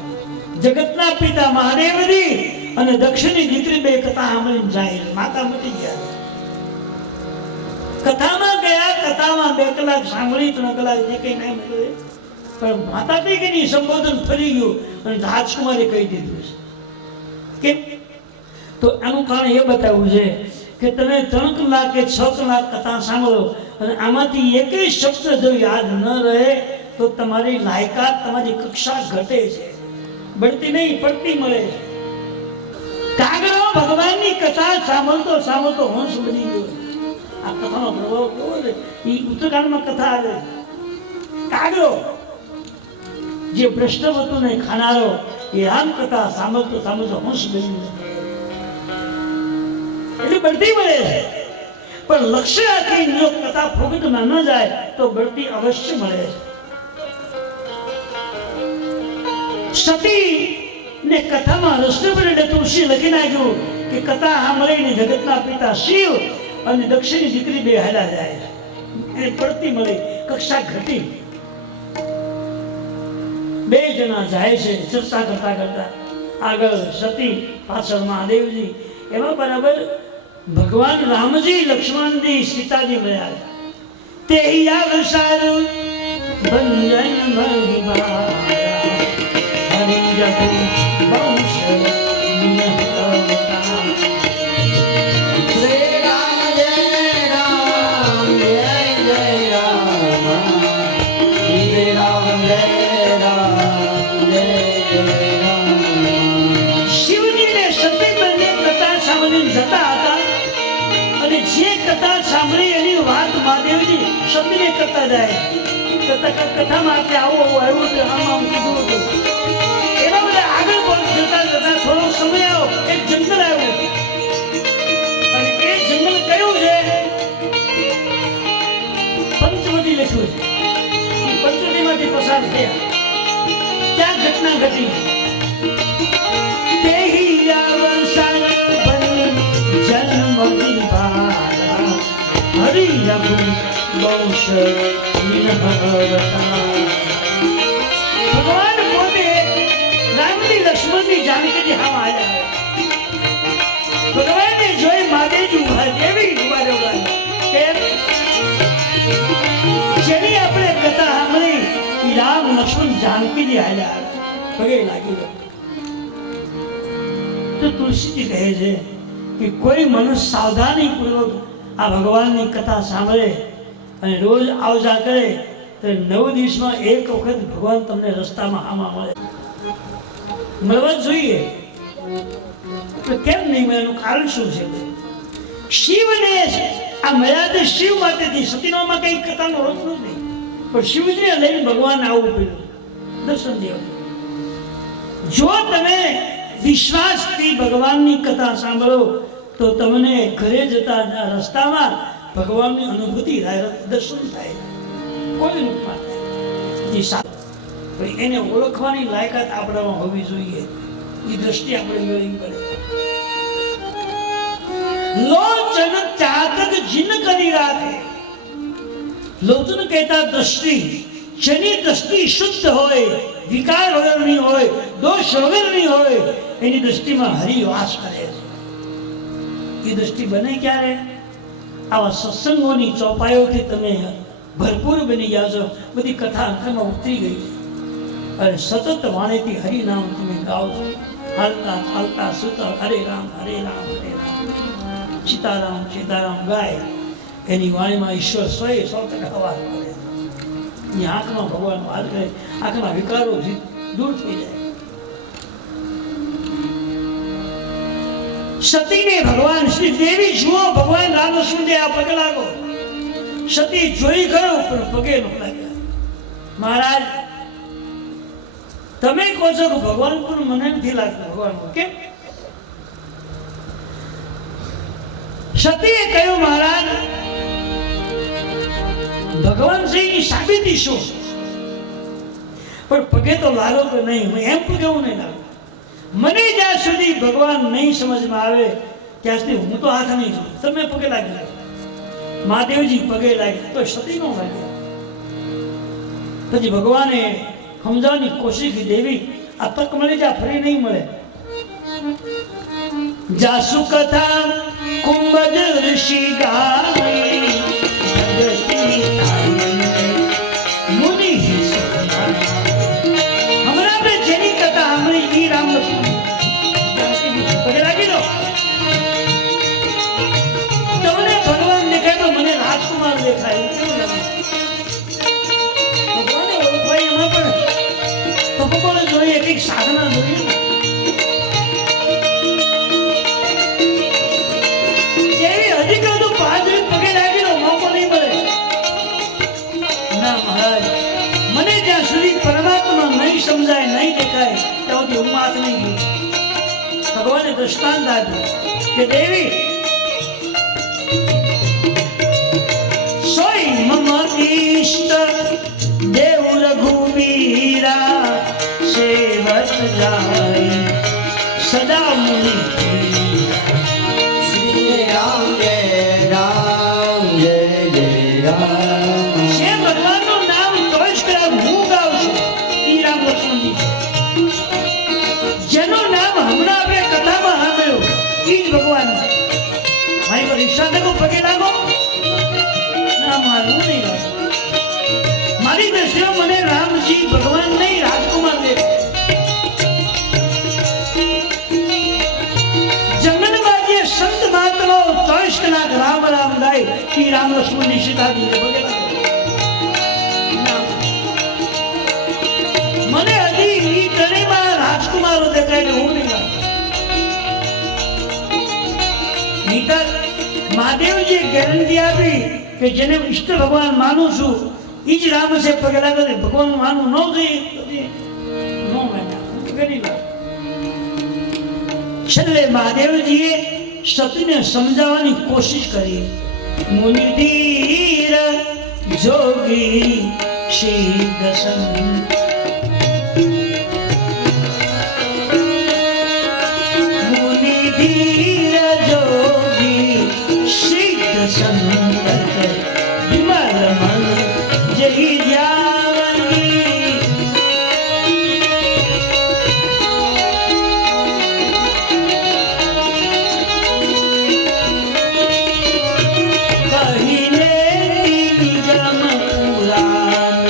જગતના પિતા મહાદેવજી અને દક્ષની દીકરી બે કથા સાંભળીને જાય, માતા મટી ગયા. કથામાં ગયા, કથામાં 2 કલાક સાંભળી, 3 કલાક જે કઈ નહીં મળ્યું પણ માતા દીકરીની સંબોધન ફરી ગયું અને રાજકુમારે કહી દીધું છે. કેમ? તો આનું કારણ એ બતાવ્યું છે કે તમે 3 કલાક કે 6 કલાક કથા સાંભળો અને આમાંથી એકેય શબ્દ જો યાદ ન રહે તો તમારી લાયકાત, તમારી કક્ષા ઘટે છે, બઢતી નહીં પડતી મળે છે. કાગડો ભગવાનની કથા સાંભળતો સાંભળતો હંસ બની ગયો. આ કથાનો પ્રભાવ કેવો છે? એ ઉત્તરકાંડમાં કથા આવે. કાગડો જે ભ્રષ્ટવતુને ખાનારો એ રામ કથા સાંભળતો સાંભળતો હંસ બની ગયો. એટલે બઢતી મળે છે, પણ લક્ષ્ય રાખીને જો કથા ફોગટમાં ન જાય તો બઢતી અવશ્ય મળે છે. સતી ને કથામાં રસ્તે પર એટલે તુલસી લખી નાખ્યું કે કથા સાંભળીને જગતના પિતા શિવ અને દક્ષિણની દીકરી બે હાલા જાય છે. એને બઢતી મળી, કક્ષા ઘટી. 2 જણા જાય છે ચર્ચા કરતા કરતા. આગળ સતી, પાછળ મહાદેવજી. એમાં બરાબર ભગવાન રામજી, લક્ષ્મણજી, સીતાજી મળ્યા. તે સારું ભંજન મહિમા હરિ જપુ વંશ વિનહતા. શ્રી રામ જય રામ જય જય રામ. શ્રી રામ જય રામ જય જય રામ. શિવજીને સતી બંને કથા સાંભળીને જતા હતા અને જે કથા સાંભળી એની વાત મહાદેવજી સતીને કરતા જાય. કથામાં આપણે આવું આવ્યું હતું, આમ કીધું હતું. એના બધા આગળ જતા જતા થોડો સમય આવ્યો, એક જંગલ આવ્યું અને એ જંગલ કયું છે? પંચવટી લખ્યું છે. એ પંચવટીમાંથી પસાર થયા. ત્યાં ઘટના ઘટી. તેહી આવસન બની જન્મ વિભારા હરિ રઘુ વંશ વિનહતા. ભગવાન પોતે રામજી, લક્ષ્મણજી, જાનકીજી હામાં આવ્યા. ભગવાનને જોઈ મહાદેવજી ઉભા, દેવી લક્ષ્મણ જાનકીજી હાલ્યા પગે લાગી ગયો. તો તુલસીજી કહે છે કે કોઈ મનુષ્ય સાવધાનીપૂર્વક આ ભગવાનની કથા સાંભળે અને રોજ આવજા કરે તો 9 દિવસમાં એક વખત ભગવાન તમને રસ્તામાં આમાં મળે. મળવા જ જોઈએ. કેમ નહીં મળે? એનું કારણ શું છે? શિવને આ મળ્યા તે શિવ માટેથી, સતીનામાં કઈ કથાનો રોજ નથી, પણ શિવજીને લઈને ભગવાન આવવું પડ્યું દર્શન દેવા. જો તમે વિશ્વાસથી ભગવાનની કથા સાંભળો તો તમને ઘરે જતા રસ્તામાં ભગવાનની અનુભૂતિ થાય, દર્શન થાય, કોઈ રૂપમાં થાય. એને ઓળખવાની લાયકાત આપણામાં હોવી જોઈએ. એ દ્રષ્ટિ આપણે મેળવી પડે. લોચન ચાતક જીન કરી રાખે. લોચન કહેતા દ્રષ્ટિ, જેની દ્રષ્ટિ શુદ્ધ હોય, વિકાર વગરની હોય, દોષ વગરની હોય, એની દ્રષ્ટિમાં હરિ વાસ કરે છે. એ દ્રષ્ટિ બને ક્યારે? આવા સત્સંગોની ચોપાઈઓથી તમે ભરપૂર બની ગયા છો. બધી કથા અંતરમાં ઉતરી ગઈ છે અને સતત વાણીથી હરિનામ તમે ગાઓ છો. હાલતા ચાલતા સુતા હરે રામ હરે રામ હરે રામ, સીતારામ સીતારામ ગાય. એની વાણીમાં ઈશ્વર 100% અવાજ કરે. એ આંખમાં ભગવાન વાત કરે, આંખના વિકારો દૂર થઈ જાય. સતીને ભગવાન શ્રી દેવી જુઓ, ભગવાન રામ લક્ષ્મણ આ પગે લાગો. સતી જોઈ ગયો પણ પગે ન લાગ્યા. મહારાજ તમે કહો છો કે ભગવાન પણ મને નથી લાગતું. ભગવાન કેમ? સતીએ કહ્યું મહારાજ ભગવાન શ્રીની સાબિતી શું? પણ પગે તો લાગો કે નહીં? એમ પગે હું નહીં લાગુ. મને જ્યાં સુધી ભગવાન નહીં સમજમાં આવે ત્યાં સુધી હું તો હાથ નહીં જોઉં. તમે પગે લાગી. મહાદેવજી પગે લાગ્યા તો સતી નો લાગ્યા. પછી ભગવાને સમજાવવાની કોશિશ કરી, દેવી આ તક મળી જા, ફરી નહીં મળે. જાસુ કથા કુંભજ ઋષિ ગાય મુનિ. હમણાં આપણે જેની કથા સાંભળી ઈ રામ લક્ષ્મણ પગે લાગી દો. તમને ભગવાન દેખાય તો મને રાજકુમાર દેખાય. ભગવાને ઓળખવાય એમાં પણ તપોબળ જોઈએ, કંઈક સાધના જોઈએ. જેવી હજી કહું તો 5 મિનિટ પગે લાગી દો, મોકો નહીં મળે. ના મહારાજ, મને જ્યાં સુધી પરમાત્મા નહીં સમજાય, નહીં દેખાય ત્યાં સુધી હું હાથ નહીં જોઉં. ભગવાને દ્રષ્ટાંત આપ્યું કે દેવી સોય મમ ઈષ્ટ દેવ રઘુવીરા સેવત જાય સદા મુનિ. શ્રી રામ જય રામ જય જય રામ. છે ભગવાનનું નામ 24 કલાક હું ગાઉં છું. ઈ રામ લક્ષ્મણજી જેનું નામ હમણાં આપણે કથામાં સાંભળ્યું ઈ જ ભગવાન. મારી પર ઈચ્છા દેખો, પગે લાગો. ના મારું નહીં લાગે. મારી દ્રષ્ટિએ મને રામજી ભગવાન નહીં રાજકુમાર દેખાય. જંગલમાં જે સંત મહાત્માઓ 24 કલાક રામ રામ ગાય ઈ રામ લક્ષ્મણની સીતાજી પગે લાગો. મને હજી ઈ ત્રણેયમાં રાજકુમારો દેખાય, હું નહીં લાગતો. મહાદેવજીએ ગેરંટી આપી કે જેને ઈષ્ટ ભગવાન માનું છું ઈ જ રામ છે પગે લાગે. ભગવાન માનવું ન જોઈએ ન માન્યા. છેલ્લે મહાદેવજીએ સતીને સમજાવવાની કોશિશ કરી. મુનિધીર જોગી શ્રી દશન વિમલ મન જઈ જાવની. કહીને નિગમ પુરાણ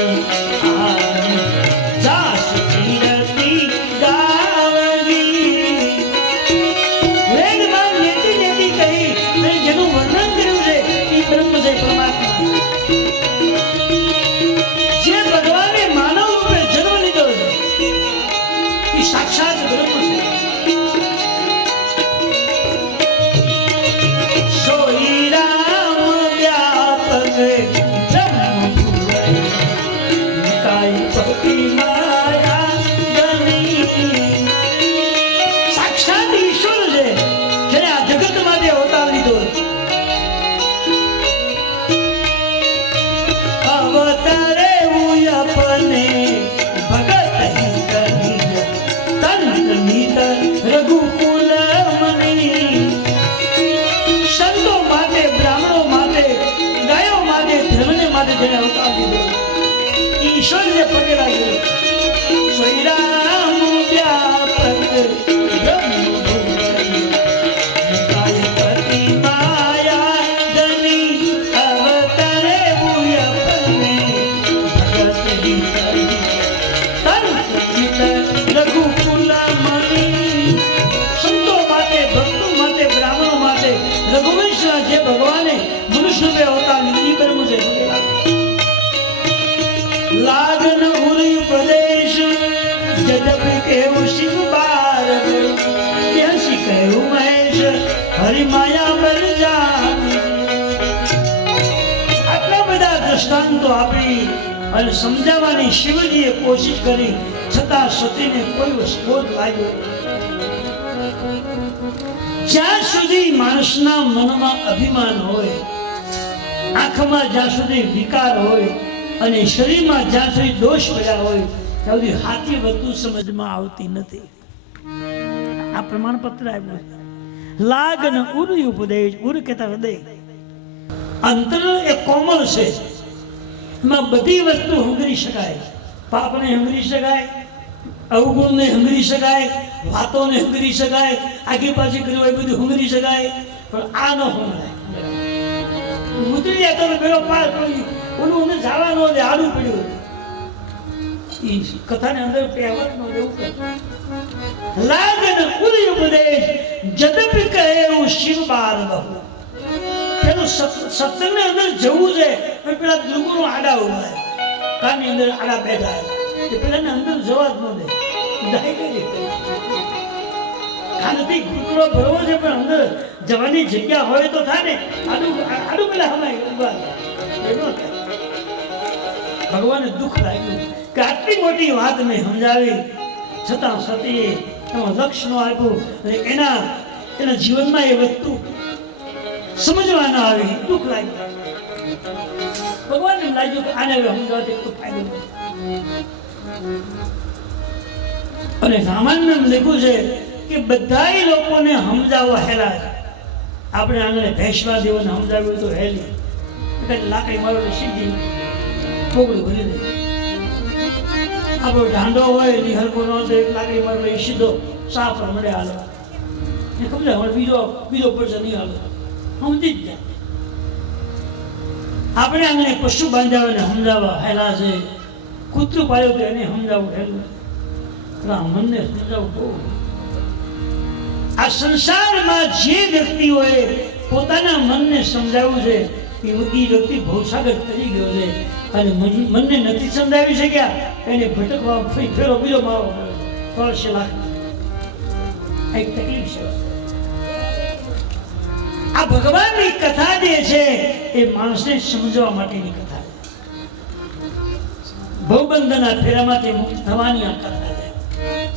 છે પગે લાગ્યો શ્રી રામ વ્યાપક જે ભગવાને મનુષ્ય રૂપે અવતાર લીધી બ્રહ્મ છે લાગન ઉરી પ્રદેશ જદપી કેવું શિવ બાર ત્યાંસી કહ્યું મહેશ હરિ માયા પર જા આટલા બધા દ્રષ્ટાંતો આપી અને સમજાવવાની શિવજીએ કોશિશ કરી છતાં સતીને કોઈ વસ્તુ લાગ્યો જ્યાં સુધી માણસના મનમાં અભિમાન હોય, આંખમાં જ્યાં સુધી વિકાર હોય અને શરીરમાં જ્યાં સુધી દોષ પડ્યા હોય ત્યાં સુધી સાચી વસ્તુ સમજમાં આવતી નથી. આ પ્રમાણપત્ર આપ્યું છે. લાગન ઉર ઉપદેશ, ઉર કહેતા હૃદય. અંતર એ કોમળ છે, એમાં બધી વસ્તુ હંગરી શકાય. પાપને હંગરી શકાય, અવગુણને હંગરી શકાય, વાતોને હંગરી શકાય, આગી પાછી કર્યું હોય બધું હંગરી શકાય, પણ આ ન હંગરાય. ઉતરી જાય તો પેલો પાર કરી ઓલું મને જવા ન દે, આડું પડ્યું. એ કથાને અંદર કહેવત નો દેવું કરે. લાગન ઉરી ઉપદેશ જદપી કહે એવું શિવ બાર બહુ. પેલું સત્સંગની અંદર જવું છે પણ પેલા દુર્ગુણો આડા ઉભા, કાનની અંદર આડા બેઠા, એ પેલાને અંદર જવા જ ન દે. ખાનથી કૂતરો ભરવો છે પણ અંદર જવાની જગ્યા હોય તો થાય ને. આડું પેલા હમાય ઉભા ભગવાનને દુઃખ લાગ્યું કે આટલી મોટી વાત મેં સમજાવી છતાં સતીએ એમાં લક્ષ ન આપ્યું અને એના જીવનમાં એ વસ્તુ સમજવા ન આવી, દુઃખ લાગ્યું. ભગવાનને લાગ્યું કે આને હવે સમજાવતી કોઈ ફાયદો નથી. અને રામાયણમાં લખ્યું છે કે બધા લોકોને સમજાવવા હેલા છે. આપણે આને ભેંસવા દેવાને સમજાવ્યું તો હેલી લાકડી મારો સીધી કોગળું ભરી દે. આપણો ઢાંડો હોય ની હલકો ન લાકડી મારો એ સીધો સાફ મળે હાલો એ ખબર હવે બીજો પડશે નહીં હાલો સમજી જ જાય. આપણે આને પશુ બાંધાવીને સમજાવવા હેલા છે. કૂતરું પાડ્યું તો એને સમજાવવું હેલું, મનને સમજાવવું બહુ. આ સંસારમાં જે વ્યક્તિઓએ પોતાના મનને સમજાવવું છે એ વ્યક્તિ ભવસાગર કરી ગયો છે અને મનને નથી સમજાવી શક્યા એને ભટકવા ફેરો બીજો મારો પડશે. લાખ એક તકલીફ છે. આ ભગવાનની કથા જે છે એ માણસને સમજવા માટેની કથા છે. ભવબંધના ફેરામાંથી મુક્ત થવાની આ કથા છે.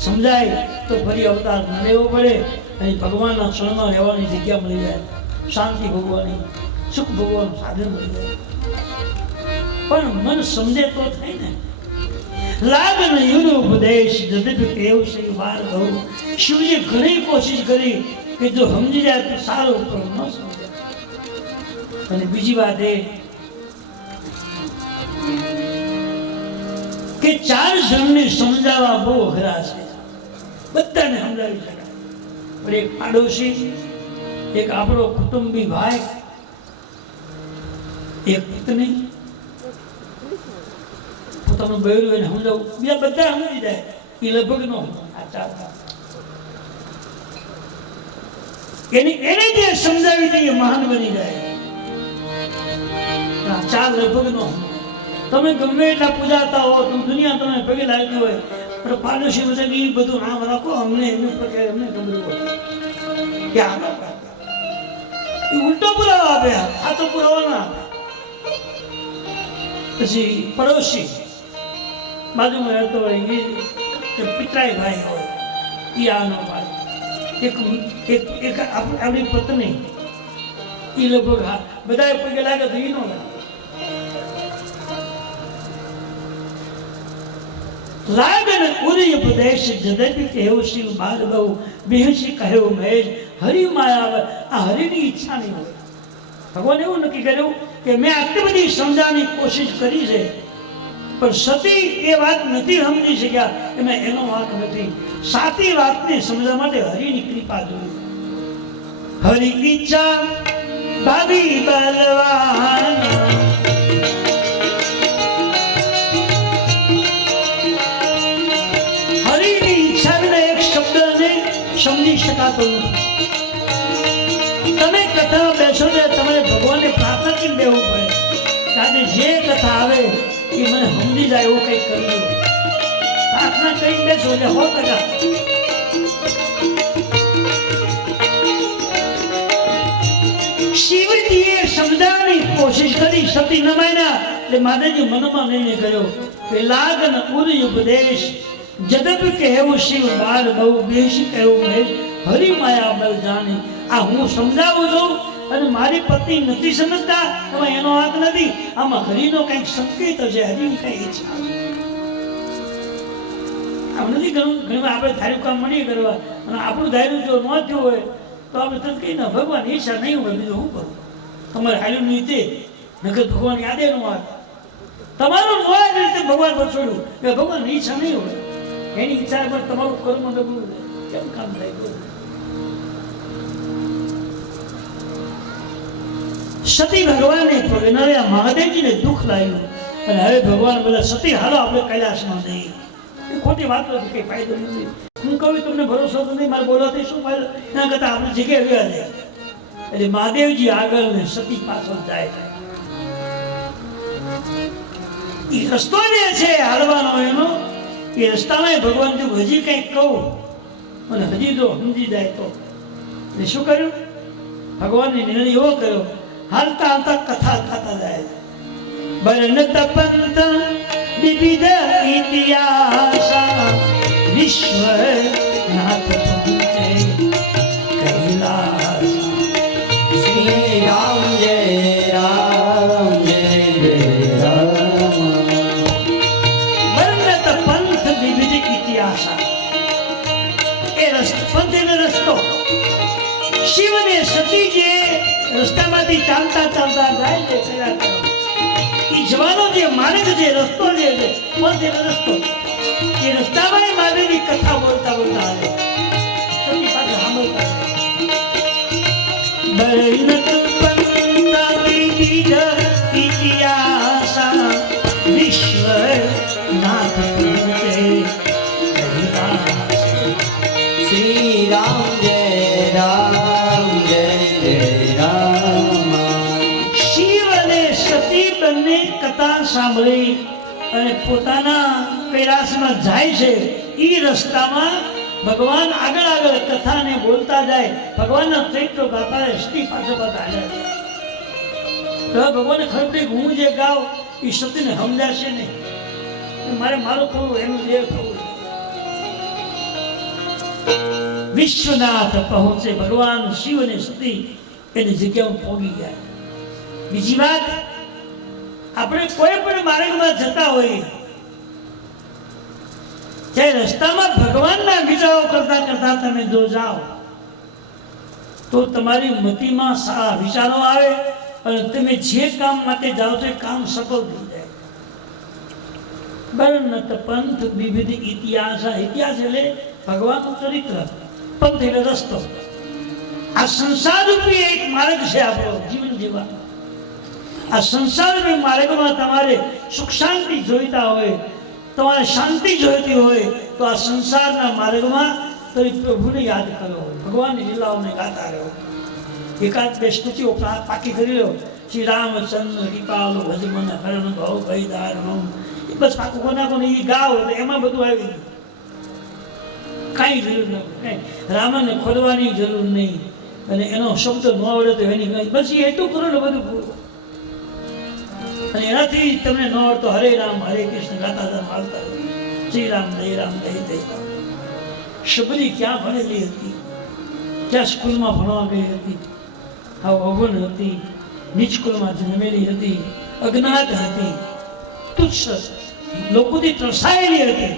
સમજાય તો ફરી અવતાર ન લેવો પડે અને ભગવાનના શરણમાં રહેવાની જગ્યા મળી જાય, શાંતિ ભોગવાની, સુખ ભોગવાનું સાધન મળી જાય. પણ મન સમજે તો થાય ને. લાગન યુનો ઉપદેશ જદપી કેવું છે વાર કહું. શિવજીએ ઘણી કોશિશ કરી કે જો સમજી જાય તો સારું, પણ ન સમજે. અને બીજી વાત એ કે 4 જણને સમજાવવા બહુ અઘરા છે. બધાને સમજાવી શકાય પણ એક પાડોશી, એક આપણો કુટુંબી ભાઈ, એક પત્ની, પોતાનું બૈરું એને સમજાવવું, બીજા બધા સમજી જાય એ લગભગ નો. આ 4 એને જે સમજાવી દઈએ મહાન બની જાય. આ 4 લગભગ નો. તમે ગમે એટલા પૂજાતા હો, તમે દુનિયા તમને પગે લાગી હોય પણ પાડોશી બધા એ બધું નામ રાખો, અમને એમનું પગે અમને ખબર હોય કે આ ઉલટો પુરાવો આપે, આ તો પુરાવો ના આપે. પછી પડોશી બાજુમાં રહેતો હોય એ પિતરાઈ ભાઈ હોય એ આ ન પાડે. એક આપણી પત્ની એ લગભગ બધા પગે લાગે તો એ ન લાગે. લાગન ઉરી ઉપદેશ જદપી કહેવું શિવ બાર બહુ બેહસી કહ્યું મહેશ હરિ માયા. આ હરિની ઈચ્છા નહીં હોય. ભગવાન એવું નક્કી કર્યું કે મેં આટલી બધી સમજાવવાની કોશિશ કરી છે પણ સતી એ વાત નથી સમજી શક્યા, એમાં એનો વાંક નથી. સાચી વાતને સમજવા માટે હરિની કૃપા જોઈએ. હરિ ઈચ્છા ભાભી બલવાન, હરિની ઈચ્છા વિના એક શબ્દને સમજી શકાતો નથી. તમે કથામાં બેસો તો તમારે ભગવાનને પ્રાર્થના કરીને બેવું પડે કે આજે જે કથા આવે એ મને સમજી જાય એવું કંઈક કરી દો. પ્રાર્થના કરીને બેસો એટલે 100%. શિવજીએ સમજાવવાની કોશિશ કરી, સતી ન માન્યા એટલે માતાજી મનમાં નિર્ણય કર્યો કે લાગન ઉદય ઉપદેશ જગત કહેવું શિવ બાર બહુ બેશ કહેવું મહેશ હરિ માયા બલ જાણે. આ હું સમજાવું છું અને મારી પત્ની નથી સમજતા, એમાં એનો હાથ નથી, આમાં હરિનો કંઈક સંકેત છે, હરિની કઈ ઈચ્છા છે. આમ નથી ઘણી વાર આપણે ધાર્યું કામ મળી કરવા અને આપણું ધાર્યું જો ન થયું હોય તો આપણે તરત કહીએ ને ભગવાન ઈચ્છા નહીં હોય, બીજું શું કરું, તમારે હાલ્યું નહીં તે નકર ભગવાન યાદે ન આવે. તમારું ન રીતે ભગવાન પર છોડ્યું કે ભગવાન ઈચ્છા નહીં હોય, એની ઈચ્છા પર તમારું કર્મ ડગલું કેમ કામ થાય. સતી ભગવાને પ્રગટાવ્યા, મહાદેવજીને દુઃખ લાગ્યું અને હવે ભગવાન બોલા સતી હાલો આપણે કૈલાસમાં જઈએ. એ ખોટી વાત નથી, કઈ ફાયદો નથી. હું કહું તમને ભરોસો તો નહીં, મારે બોલવાથી શું ફાયદો, એના કરતા આપણે જગ્યાએ ગયા જાય. એટલે મહાદેવજી આગળ ને સતી પાછળ જાય. એ રસ્તો જે છે હાલવાનો એનો, એ રસ્તામાં ભગવાન જો હજી કંઈક કહું અને હજી જો સમજી જાય તો શું કર્યું, ભગવાનને નિર્ણય એવો કર્યો, હાલતા હાલતા કથા થતા જાય. બરણત પંત વિવિધ ઇતિહાસ વિશ્વ નાથ પહોંચે કૈલાસ. શ્રી રામ જય રામ જય જય રામ. બરણત પંથ વિવિધ ઇતિહાસ, એ પંથ એટલે રસ્તો. શિવ અને સતીજી રસ્તામાંથી ચાલતા ચાલતા જાય છે કયા કરો એ જવાનો જે માર્ગ છે, રસ્તો જે છે પંથ એટલે રસ્તો, એ રસ્તામાં મારેલી કથા બોલતા બોલતા આવે સતી પાસે સાંભળતા. બરણત પંથ વિવિધ ઇતિહાસ વિશ્વ નાથ પહોંચે કૈલાસ. શ્રી રામ જય રામ જય જય રામ. શિવ અને સતી બંને કથા સાંભળી અને પોતાના કૈલાસમાં જાય છે. એ રસ્તામાં ભગવાન આગળ આગળ કથાને બોલતા જાય, ભગવાનના ચરિત્રો ગાતા સતી પાછળ પાછળ હાલ્યા જાય. તો ભગવાનને ખબર પડી કે હું જે ગાવ એ સતીને સમજાશે નહીં, મારે મારું થવું એનું દેવ થવું. વિશ્વનાથ પહોંચે, ભગવાન શિવ અને સતી એની જગ્યાઓ પહોંચી ગયા. બીજી વાત, આપણે કોઈ પણ માર્ગમાં જતા હોઈએ ત્યારે રસ્તામાં ભગવાનના વિચારો કરતા કરતા તમે જો જાઓ તો તમારી મતિમાં સારા વિચારો આવે અને તમે જે કામ માટે જાઓ છો એ કામ સફળ થઈ જાય. બરણત પંથ વિવિધ ઇતિહાસ, ઇતિહાસ એટલે ભગવાનનું ચરિત્ર, પંથ એટલે રસ્તો. આ સંસાર રૂપી એક માર્ગ છે આપણો જીવન જીવવાનો. આ સંસાર રૂપી માર્ગમાં તમારે સુખ શાંતિ જોઈતા હોય, તમારે શાંતિ જોઈતી હોય તો આ સંસારના માર્ગમાં તમે પ્રભુને યાદ કરો, ભગવાનની લીલાઓને ગાતા રહો. એકાદ બે સ્તુતિઓ પાકી કરી લો, શ્રી રામચંદ્ર કૃપાલો ભજમન હરણ ભવ ભયદાર મમ, એ બસ પાકું કોને એ ગાઓ તો એમાં બધું આવી ગયું. કાંઈ જરૂર નથી, રામને ખોદવાની જરૂર નહીં, અને એનો શબ્દ ન આવડે તો એની બસ એ એટલું કરો ને બધું પૂરું. અને એનાથી તમને ન આવડતો હરે રામ હરે કૃષ્ણ ગાતા હાલતા શ્રી રામ દય દય. શબરી ક્યાં ભણેલી હતી, ક્યાં સ્કૂલમાં ભણવા ગઈ હતી, હા અવગણ હતી, નીચ સ્કૂલમાં જન્મેલી હતી, અજ્ઞાત હતી, તુચ્છ લોકોથી ત્રસાયેલી હતી,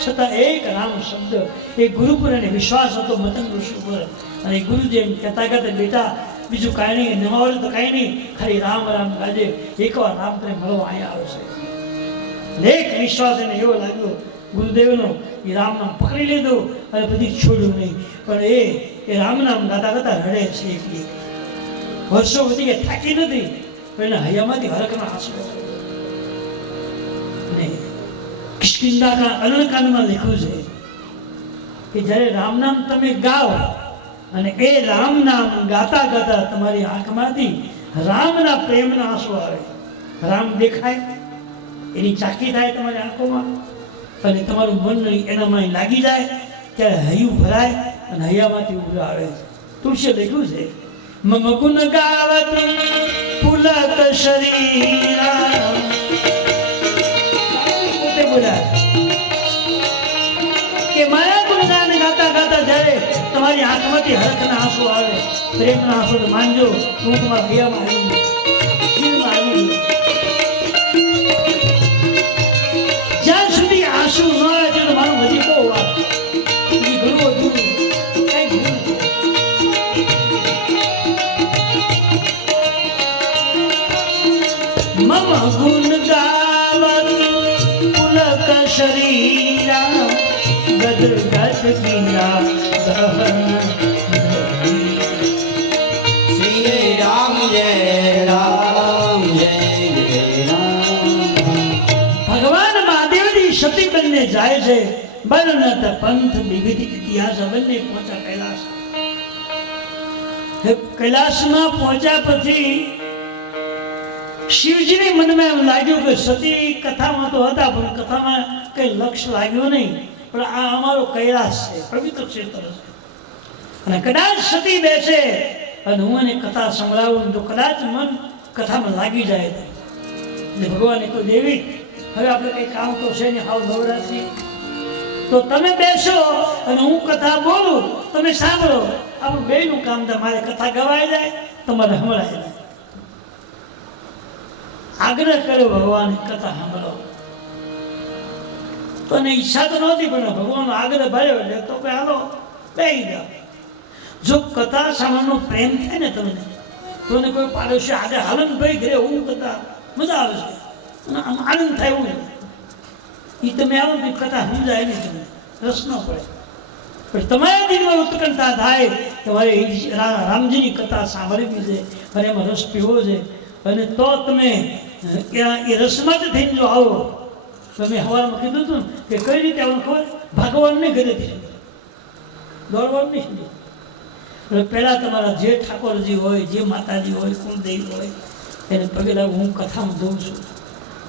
છતાં એક રામ શબ્દ, એક ગુરુ પર એને વિશ્વાસ હતો મતંગ ઋષિ ઉપર. અને ગુરુજી એમ કહેતા કહેતા બેટા બીજું કાંઈ નહીં, નમાવડે તો કાંઈ નહીં, ખાલી રામ રામ ગાજે, એકવાર રામ તને મળવા અહીંયા આવશે. એક વિશ્વાસ એને એવો લાગ્યો ગુરુદેવનો એ રામ નામ પકડી લીધું અને પછી છોડ્યું નહીં. પણ એ રામ નામ ગાતા ગાતા રડે છે એકલી. વર્ષો બધી એ થાકી નથી પણ એના હૈયામાંથી હરખના આંસુ. અને કિષ્કિંધા અરણકાંડમાં લખ્યું છે કે જ્યારે રામ નામ તમે ગાઓ અને એ રામ નામ ગાતા ગાતા તમારી આંખમાંથી રામના પ્રેમના આંસુ આવે, રામ દેખાય, એની ચાકી થાય તમારી આંખોમાં અને તમારું મન એનામાં લાગી જાય ત્યારે હૈયું ભરાય અને હૈયામાંથી ઉભરા આવે. તુલસીએ લખ્યું છે મમ ગુણ ગાવત પુલક શરીરા. પોતે બોલ્યા કે મારા ગુણગાન ગાતા ગાતા જ્યારે તમારી આંખમાંથી હરખના આંસુ આવે, પ્રેમના આંસુ માનજો હું તમારા હૈયામાં આવી જ્યાં સુધી આંસુ ન આવે તો મારું હજી બહુ વાત ઘણું બધું કઈ મમ ગુણ ગાવત પુલક શરીરા ગદ ગદ ગીરા દહન. શ્રી રામ જય રામ જય જય રામ. ભગવાન મહાદેવજી સતી બંને જાય છે. બરનત પંથ વિવિધ ઇતિહાસ બંને પહોંચ્યા કૈલાસ. કૈલાસમાં પહોંચ્યા પછી શિવજીને મનમાં એમ લાગ્યું કે સતી કથામાં તો હતા પણ કથામાં કઈ લક્ષ્ય લાગ્યો નહીં. પણ આ અમારો કૈલાસ છે, પવિત્ર ક્ષેત્ર છે અને કદાચ સતી બેસે અને હું એને કથા સંભળાવું તો કદાચ મન કથામાં લાગી જાય. એટલે ભગવાને કહ્યું દેવી હવે આપણે કંઈ કામ તો છે ને હાવ નવરાત્રિ તો તમે બેસો અને હું કથા બોલું, તમે સાંભળો. આપણું બેયનું કામ થાય. મારે કથા ગવાઈ જાય, તમારે સંભળાય જાય. આગ્રહ કર્યો ભગવાને કથા સાંભળો. તો એને ઈચ્છા તો નહોતી પણ ભગવાનનો આગ્રહ ભર્યો એટલે તો કે હાલો બેસી જાઓ. જો કથા સાંભળવાનો પ્રેમ થાય ને તમને તો ને કોઈ પાડોશી આગળ હાલન ભાઈ ઘરે હું કથા મજા આવે છે અને આમ આનંદ થાય એવું નહીં. એ તમે આવો ને કથા સમજાય નહીં, તમને રસ ન પડે. પણ તમારા દિલમાં ઉત્કંઠા થાય કે મારે રામજીની કથા સાંભળવી છે, મારે એમાં રસ પીવો છે અને તો તમે એ રસમાં જ થઈને જો આવો. તમે હવારમાં કીધું હતું ને કે કઈ રીતે આવવાનું ખબર? ભગવાનને ઘરેથી દોડવાનું નહીં સમજો. પહેલાં તમારા જે ઠાકોરજી હોય, જે માતાજી હોય, કુળદેવી હોય એને પગે લાગુ. હું કથામાં જોઉં છું,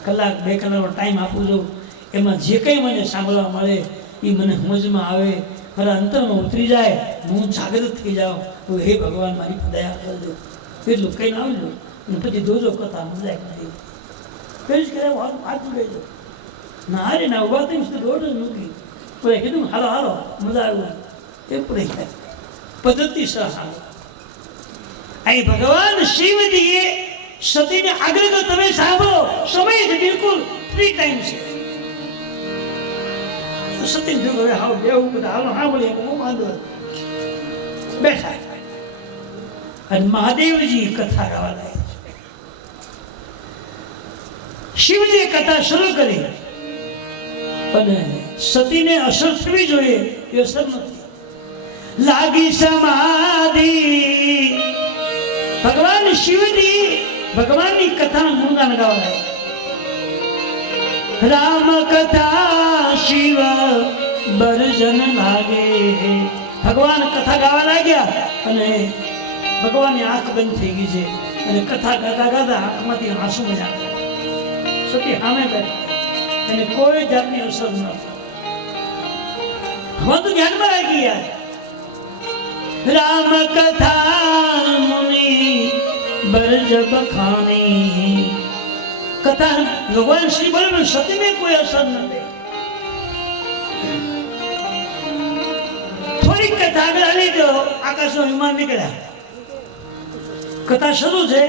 કલાક 2 કલાકનો ટાઈમ આપું છું. એમાં જે કંઈ મને સાંભળવા મળે એ મને સમજમાં આવે, મારા અંતરમાં ઉતરી જાય, હું જાગૃત થઈ જાઉં. હું હે ભગવાન મારી દયા કરજો એટલું કહીને આવજો અને પછી જોજો કથા મજા નથી. કઈ જ કરે વાંચું કહેજો ના રે ના ઉભા થઈ દોડ જ મૂકી. કોઈ કીધું હાલો હાલો મજા આવ્યું એ પૂરી થાય પદ્ધતિ સહ. અહીં ભગવાન શિવજીએ સતીને આગ્રહ કર્યો તમે સાંભળો, સમય છે બિલકુલ ફ્રી ટાઈમ છે. સતી જો હવે હાવ બેવું બધા હાલો સાંભળીએ હું વાંધો બેઠા અને મહાદેવજી કથા ગાવા લાગ્યા. શિવજીએ કથા શરૂ કરી અને સતીને અસર થવી જોઈએ એ અસર નથી. લાગી સમાધિ. ભગવાન શિવજી ભગવાનની કથાનું ગુણગાન ગાવા લાગ્યા. રામ કથા શિવ બરજન લાગે. ભગવાન કથા ગાવા લાગ્યા અને ભગવાનની આંખ બંધ થઈ ગઈ છે અને કથા ગાતા ગાતા આંખમાંથી આંસુ મજા. સતી સામે બેઠા એને કોઈ જાતની અસર ન થઈ. ભગવાન તો ધ્યાનમાં રાખી યાર. રામ કથા મુનિ બરજ બખાની. કથા ભગવાન શ્રી બોલે સતીને કોઈ અસર નથી. થોડીક કથા આગળ હાલી તો આકાશનો વિમાન નીકળ્યા. કથા શરૂ છે,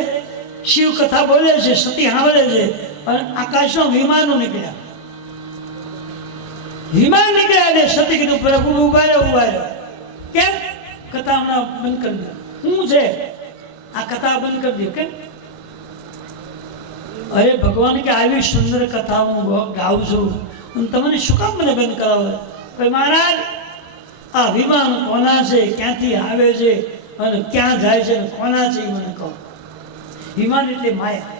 શિવ કથા બોલે છે, સતી સાંભળે છે અને આકાશનો વિમાનો નીકળ્યા. વિમાન નીકળ્યા એટલે સતી કીધું પ્રભુ ઉભા રહ્યો. કેમ? કથા હમણાં બંધ કરી દો. શું છે આ કથા બંધ કરી દો? કેમ? અરે ભગવાન કે આવી સુંદર કથા હું ગાઉં છું અને તમને શું કામ મને બંધ કરાવે? ભાઈ મહારાજ, આ વિમાન કોના છે, ક્યાંથી આવે છે અને ક્યાં જાય છે, કોના છે એ મને કહો. વિમાન એટલે માયા.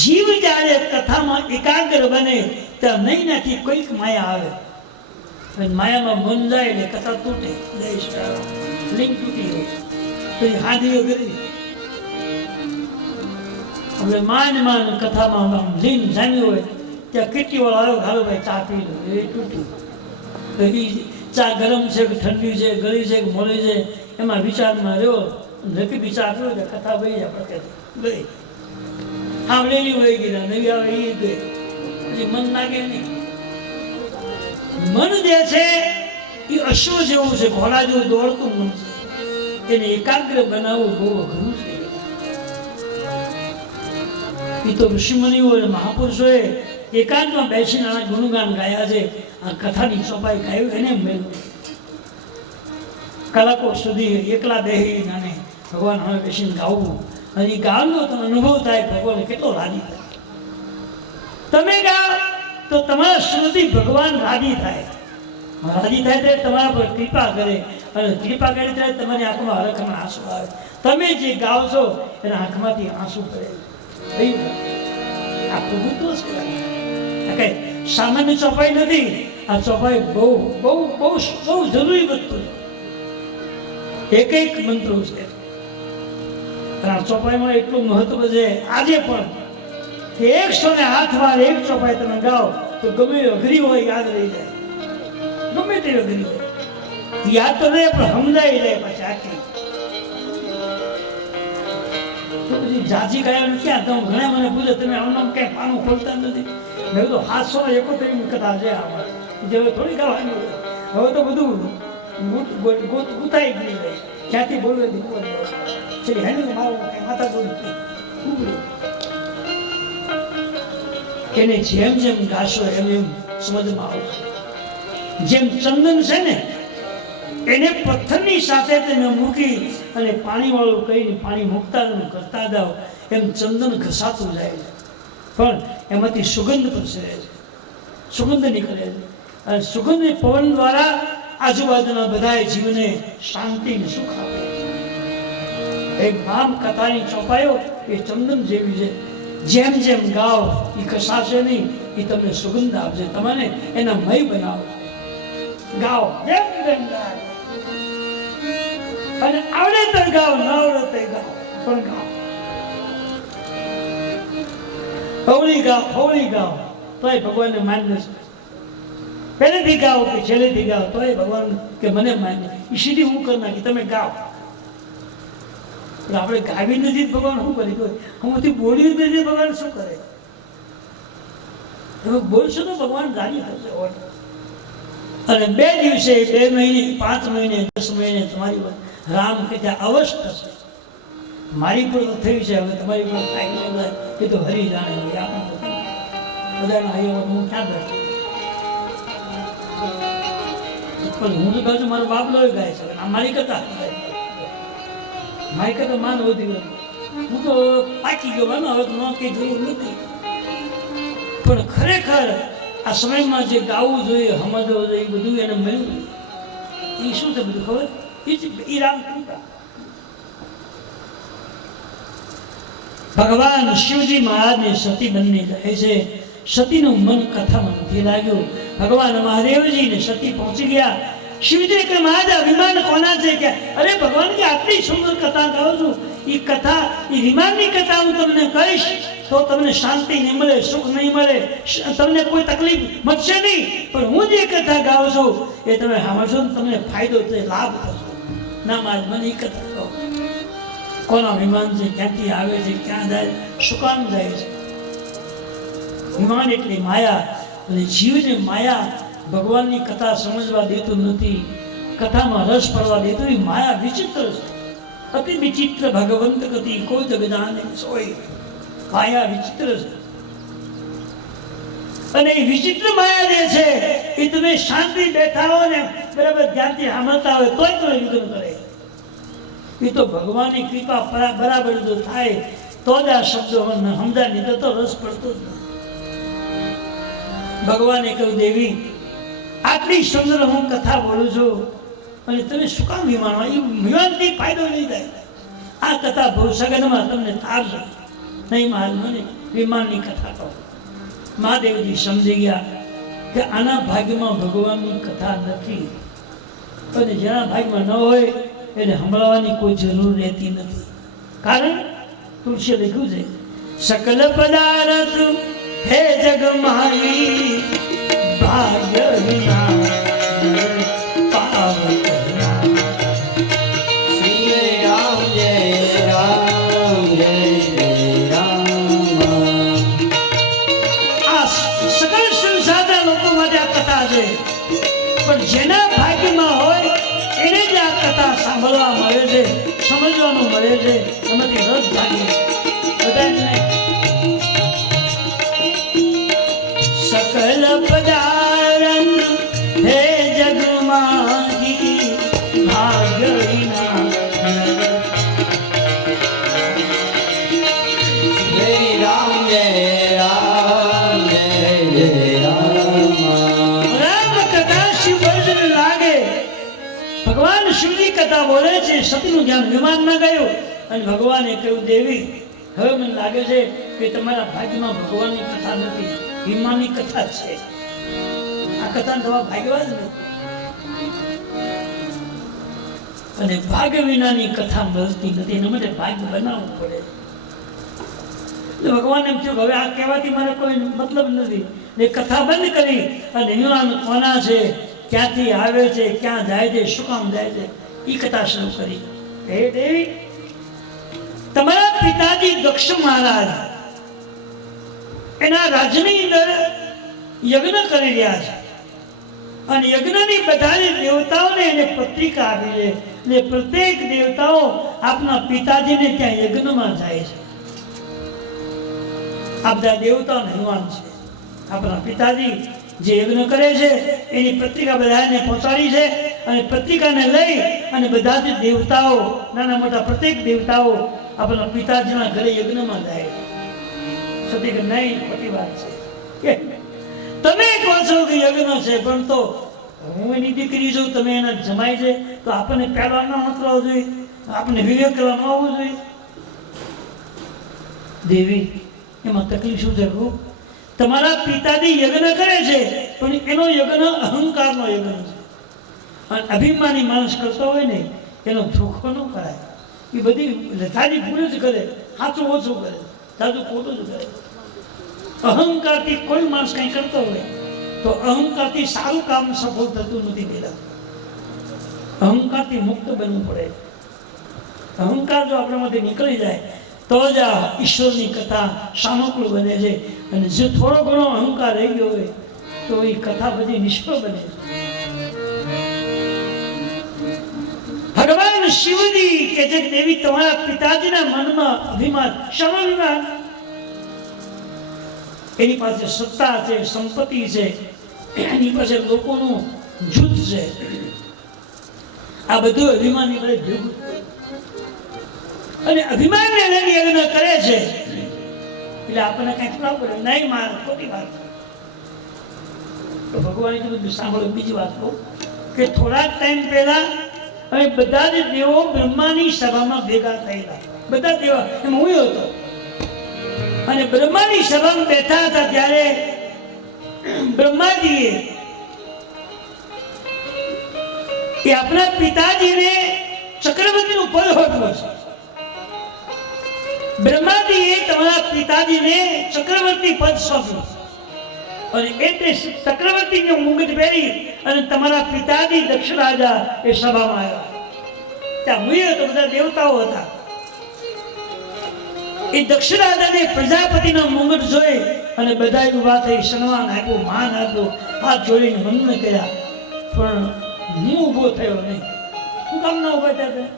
જીવ જ્યારે કથામાં એકાગ્ર બને ત્યાં નહીં નથી કોઈક માયા આવે. અને માયામાં મન જાય એટલે કથા તૂટે. લિંક તૂટી ગઈ તો એ હાથીઓ કરી. હવે માન કથામાં લીન જામ્યું હોય ત્યાં કેટલી વાર આવ્યો, હાલો ભાઈ ચા પી લો, એ તૂટ્યું. તો એ ચા ગરમ છે કે ઠંડી છે, ગળી છે કે મોડી છે, એમાં વિચારમાં રહ્યો. નક્કી વિચાર કર્યો કે કથા ભાઈ આપણે ગઈ સાંભળેલી હોય ગઈ, નવી આવે એ ગઈ, પછી મન લાગે નહીં. મન જે છે એ અશ્વ જેવું છે, ઘોડા જેવું દોડતું મન છે. એને એકાગ્ર બનાવવું બહુ અઘરું છે. એ તો ઋષિમુનિઓ અને મહાપુરુષોએ એકાંતમાં બેસીને આ ગુણગાન ગાયા છે. આ કથાની ચોપાઈ ગાયું એને મેળવ્યું. કલાકો સુધી એકલા બેહી અને ભગવાન હવે બેસીને ગાવું, અને એ ગાવાનો તમને અનુભવ થાય ભગવાન કેટલો રાજી થાય. તમે ગાઓ તો તમારા શ્રુતિ ભગવાન રાજી થાય. રાજી થાય ત્યારે તમારા પર કૃપા કરે, અને કૃપા કરે ત્યારે તમારી આંખમાં હરખના આંસુ આવે. તમે જે ગાઓ છો એના આંખમાંથી આંસુ પડે. આ પ્રભુત્વ છે. કઈ સામાન્ય ચોપાઈ નથી. આ ચોપાઈ બહુ બહુ બહુ બહુ જરૂરી વસ્તુ છે. એક એક મંત્રો છે. આ ચોપાઈમાં એટલું મહત્વ છે આજે પણ કે 108 વાર એક ચોપાઈ તમે ગાઓ તો ગમે અઘરી હોય યાદ રહી જાય. ગમે તે અઘરી હોય યાદ તો રહે પણ સમજાઈ જાય પછી આખી. તો પછી જાજી ગાયા ક્યાં તમે ઘણા મને પૂછે તમે આમ ક્યાંય પાનું ખોલતા નથી. મેં તો 771 કથા છે આમાં, જે થોડી ગાવાની હોય. હવે તો બધું ગુતાઈ ગઈ જાય. ક્યાંથી બોલવે શ્રી હેન્ડ મારો માતા બોલી. એને જેમ જેમ ગાશો એમ એમ સમજમાં આવશે. જેમ ચંદન છે ને એને પથ્થરની સાથે તેને મૂકી અને પાણીવાળું કહીને પાણી મૂકતા કરતા જાઓ એમ ચંદન ઘસાતું જાય છે. પણ એમાંથી સુગંધ પ્રસરે છે, સુગંધ નીકળે છે. અને સુગંધ પવન દ્વારા આજુબાજુના બધા જીવને શાંતિ ને સુખ આપે. એક નામ કથાની ચોપાઈઓ એ ચંદન જેવી છે. જેમ જેમ ગાઓ એ કસાશે નહીં, એ તમને સુગંધ આપશે. તમને એના મય બનાવો. ગાઓ જેમ જેમ ગાઓ, અને આવડે તો ગાઓ, ન આવડે તો ગાઓ, પણ ગાઓ. હવળી ગાઓ તોય ભગવાનને માન્ય છે. પહેલેથી ગાઓ કે છેલ્લેથી ગાઓ તોય ભગવાન કે મને માન્ય. એ સીધી હું કરી નાખી, તમે ગાઓ. આપણે ગાવી નથી ભગવાન શું કરી દો. હમણાંથી બોલ્યું નથી ભગવાન શું કરે? તમે બોલશો તો ભગવાન રાજી થશે. અને 2 દિવસે 2 મહિને 5 મહિને 10 મહિને તમારી રામ કથા અવશ્ય થશે. મારી પર તો થઈ છે, હવે તમારી પર થાય એ તો હરી જાણે. બધાના હૈયા હું ક્યાં બેઠો? પણ હું તો કહું છું મારો બાપલો ગાય છે, આ મારી કથા. મારી કથા માન વધી ગયું. હું તો પાકી ગયો ને, હવે તો ન કઈ જરૂર નથી. પણ ખરેખર આ સમયમાં જે ગાવું જોઈએ, સમજવું જોઈએ, એ બધું એને મળ્યું. એ શું છે બધું ખબર? એ રામ કૃપા. ભગવાન શિવજી મહારાજને સતી બની જાય છે. સતીનું મન કથામાં નથી લાગ્યું. ભગવાન મહાદેવજીને સતી પહોંચી ગયા. શિવજી કે મહારાજ વિમાન કોના છે? કે અરે ભગવાન કે આટલી સુંદર કથા ગાઉં છું, એ કથા એ વિમાનની કથા હું તમને કહીશ તો તમને શાંતિ નહીં મળે, સુખ નહીં મળે, તમને કોઈ તકલીફ મળશે નહીં. પણ હું જે કથા ગાઉં છું એ તમે સાંભળશો ને તમને ફાયદો થશે, લાભ થશે. ના મહારાજ મને એ કથા કહો. કોના વિમાન છે, ક્યાંથી આવે છે, ક્યાં જાય, શું કામ જાય છે? વિમાન એટલે માયા. અને જીવને માયા ભગવાનની કથા સમજવા દેતું નથી, કથામાં રસ પડવા દેતું. એ માયા વિચિત્ર છે, અતિ વિચિત્ર. ભગવંત ગતિ કોઈ જગ જાણે સોય. માયા વિચિત્ર છે. અને એ વિચિત્ર માયા જે છે એ તમે શાંતિ બેઠા હો ને બરાબર ધ્યાનથી સાંભળતા હોય તોય તમે વિઘ્ન કરે. એ તો ભગવાનની કૃપા બરાબર જો થાય તો જ આ શબ્દો સમજા નહીં તો રસ પડતો જ નથી. ભગવાને કહ્યું, દેવી આટલી સુંદર હું કથા બોલું છું અને તમે શું કામ વિમાનમાં? એ વિમાનથી ફાયદો નહીં થાય. આ કથા ભવસગનમાં તમને થાશે નહીં. મહારાજ મને વિમાનની કથા કહો. મહાદેવજી સમજી ગયા કે આના ભાગ્યમાં ભગવાનની કથા નથી, અને જેના ભાગ્યમાં ન હોય એને સંભળાવવાની કોઈ જરૂર રહેતી નથી. કારણ તુલસીએ લખ્યું છે, સકલ પદાર્થ હે જગ માહી ભાગ્ય વિના પાવના. શ્રી રામ જય રામ જય જય રામ. આ સકલ સંસારના લોકો માટે આ કથા છે, પણ જેના ભાગ્યમાં હોય એને જ આ કથા સાંભળવા મળે છે, સમજવાનું મળે છે. એમાંથી રસ જાગે બધા જ નહીં. સકલ પદાર્થ હે જગમાહી ભાગ્ય વિના. શ્રી રામ જય રામ જય જય રામ. રામ કથા શિવ ભજન લાગે. ભગવાન શિવની કથા બોલે છે, સતીનું ધ્યાન વિમાનમાં ગયું અને ભગવાને કહ્યું, દેવી હવે મને લાગે છે કે તમારા ભાગ્યમાં ભગવાનની કથા નથી, વિમાનની કથા છે. આ કથા તમારા ભાગ્યમાં જ નથી. અને ભાગ્ય વિનાની કથા મળતી નથી, એના માટે ભાગ્ય બનાવવું પડે. એટલે ભગવાન એમ થયું, હવે આ કહેવાથી મારે કોઈ મતલબ નથી. એ કથા બંધ કરી અને વિમાન કોના છે, ક્યાંથી આવે છે, ક્યાં જાય છે, શું કામ જાય છે, એ કથા શરૂ કરી. હે દેવી, તમારા પિતાજી દક્ષ મહારાજ એના રાજની અંદર યજ્ઞ કરી રહ્યા છે અને યજ્ઞની બધા દેવતાઓને એને પત્રિકા આપી છે. એટલે પ્રત્યેક દેવતાઓ આપના પિતાજીને ત્યાં યજ્ઞમાં જાય છે. આ બધા દેવતાઓ હનુમાન છે. આપણા પિતાજી જે યજ્ઞ કરે છે એની પત્રિકા બધાને પહોંચાડી છે અને પત્રિકાને લઈ અને બધા જ દેવતાઓ, નાના મોટા પ્રત્યેક દેવતાઓ આપણા પિતાજીના ઘરે યજ્ઞમાં જાય. સતી કે નહીં, ખોટી વાત છે. તમે કહો છો કે યજ્ઞ છે, પણ તો હું એની દીકરી છું, તમે એના જમાઈ છે, તો આપણને પહેલા ન મોકલવો જોઈએ, આપણને વિવેક કરવા ન આવવું જોઈએ. દેવી, એમાં તકલીફ શું છે? તમારા પિતાજી યજ્ઞ કરે છે, પણ એનો યજ્ઞ અહંકારનો યજ્ઞ છે. અને અભિમાની માણસ કરતો હોય ને એનો ધોખો ન કરાય. એ બધી લથાજી પૂરે જ કરે, સાચું ઓછું કરે, સાચું ખોટું જ કરે. અહંકારથી કોઈ માણસ કંઈ કરતો હોય તો અહંકારથી સારું કામ સફળ થતું નથી. પેલા અહંકારથી મુક્ત બનવું પડે. અહંકાર જો આપણામાંથી નીકળી જાય તો જ આ ઈશ્વરની કથા સાનુકૂળ બને છે. અને જો થોડો ઘણો અહંકાર રહી ગયો હોય તો એ કથા બધી નિષ્ફળ બને છે. ભગવાન શિવજી કે જે દેવી તમારા પિતાજીના મનમાં અભિમાન, સ્વાભિમાન, એની પાસે સત્તા છે, સંપત્તિ છે, એની પાસે લોકોનું જૂથ છે, આ બધું અભિમાની વડે ભેગું અને અભિમાનને લઈને યજ્ઞ કરે છે. એટલે આપણને કઈ ખબર પડે નહીં, મારે ખોટી વાત. તો ભગવાને કીધું, સાંભળો બીજી વાત કહું કે થોડાક ટાઈમ પહેલા હવે બધા જ દેવો બ્રહ્માની સભામાં ભેગા થયેલા. બધા દેવા એમ હું હતો અને બ્રહ્માની સભામાં બેઠા હતા ત્યારે બ્રહ્માજીએ એ આપણા પિતાજીને ચક્રવર્તીનું પદ હોતું છે. બ્રહ્માજીએ તમારા પિતાજીને ચક્રવર્તી પદ સોંપ્યું અને એટલે ચક્રવર્તીને મુંગટ પહેરી અને તમારા પિતાજી દક્ષ રાજા એ સભામાં આવ્યા. ત્યાં મુએ તો બધા દેવતાઓ હતા. એ દક્ષ રાજાને પ્રજાપતિનો મુંગટ જોઈ અને બધા ઉભા થઈ સન્માન આપ્યું, માન આપ્યું, હાથ જોડીને વંદન કર્યા. પણ હું ઊભો થયો નહીં. શું કામ ના ઉભા થયા?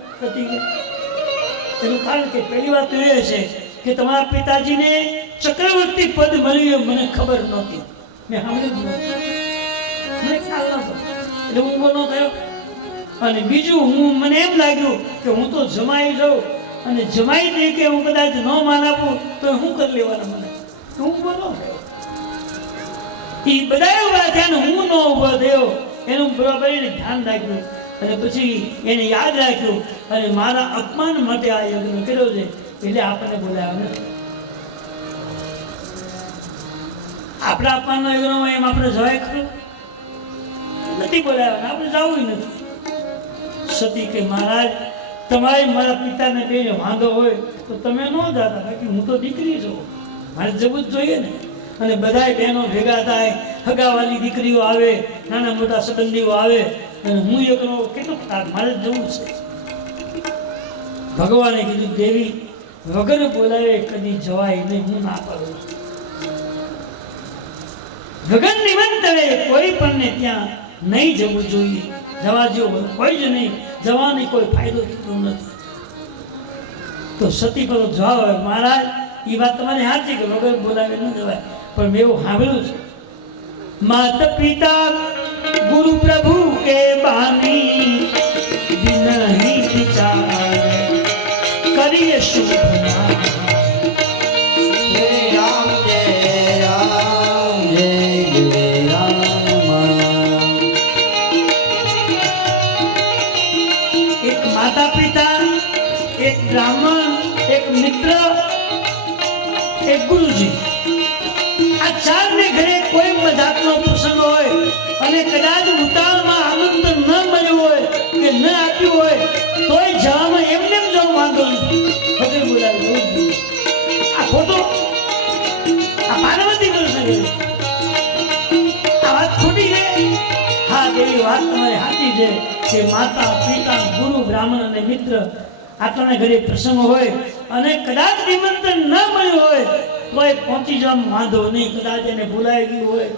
એનું કારણ કે પહેલી વાત તો એ છે કે તમારા પિતાજીને ચક્રવર્તી પદ મળ્યું મને ખબર નહોતી, મેં સાંભળ્યું જ નહોતું, મને ખ્યાલ નહોતો, એટલે ઊંઘો ન થયો. અને બીજું મને એમ લાગ્યું કે હું તો જમાઈ જાઉં અને જમાઈ દે કે હું કદાચ ન માન આપું તો હું કરી લેવાના મને હું ઉભો ન થયો એ બધા ઉભા થયા ને હું ન ઉભો થયો એનું બરાબર એને ધ્યાન રાખ્યું અને પછી એને યાદ રાખ્યું અને મારા અપમાન માટે આ યજ્ઞ કર્યો છે એટલે આપણને બોલાવ્યા નથી. આપણા અપમાનનો યજ્ઞ એમ આપણે જવાય ખરું નથી બોલાવ્યા આપણે જવું નથી. સતી કે મહારાજ તમારે મારા પિતાને બેને વાંધો હોય તો તમે ન જાતા બાકી હું તો દીકરી છું મારે જવું જ જોઈએ ને. અને બધાય બહેનો ભેગા થાય હગાવાલી દીકરીઓ આવે નાના મોટા સંબંધીઓ આવે અને હું એકલો કેટલું મારે જવું છે. ભગવાને કીધું દેવી વગર બોલાવે કદી જવાય નહીં હું ના પાડું. વગર નિમંત્રણે કોઈ પણ ને ત્યાં નહીં જવું જોઈએ. જવા જેવું કોઈ જ નહીં જવાની કોઈ ફાયદો થતો નથી. તો સતી પર જવાબ આવે મહારાજ એ વાત તમારી સાચી કે વગર બોલાવે ન જવાય પણ મેં એવું સાંભળ્યું છે માતા પિતા ગુરુ પ્રભુ કે બાની બિનહી વિચાર કરીએ શુભ શ્રી રામ જય રામ જય જય રામ. એક માતા પિતા એક બ્રાહ્મણ એક મિત્ર એક ગુરુજી આ ચારને ઘરે કોઈ મજાકનો પ્રસંગ હોય અને કદાચ ઉતાવળમાં આમંત્રણ ન મળ્યું હોય કે ન આપ્યું હોય તોય જવામાં એમને જવું વાંધો નથી વગર બોલાવી જવું જોઈએ. આ ખોટો આ પાર્વતી પ્રસંગ આ વાત ખોટી છે. હા એવી વાત તમારી સાચી છે કે માતા પિતા ગુરુ બ્રાહ્મણ અને મિત્ર આટલાના ઘરે પ્રસંગ હોય અને કદાચ નિમંત્રણ ન મળ્યું હોય તોય પહોંચી જવામાં વાંધો નહીં. કદાચ એને ભૂલાઈ ગયું હોય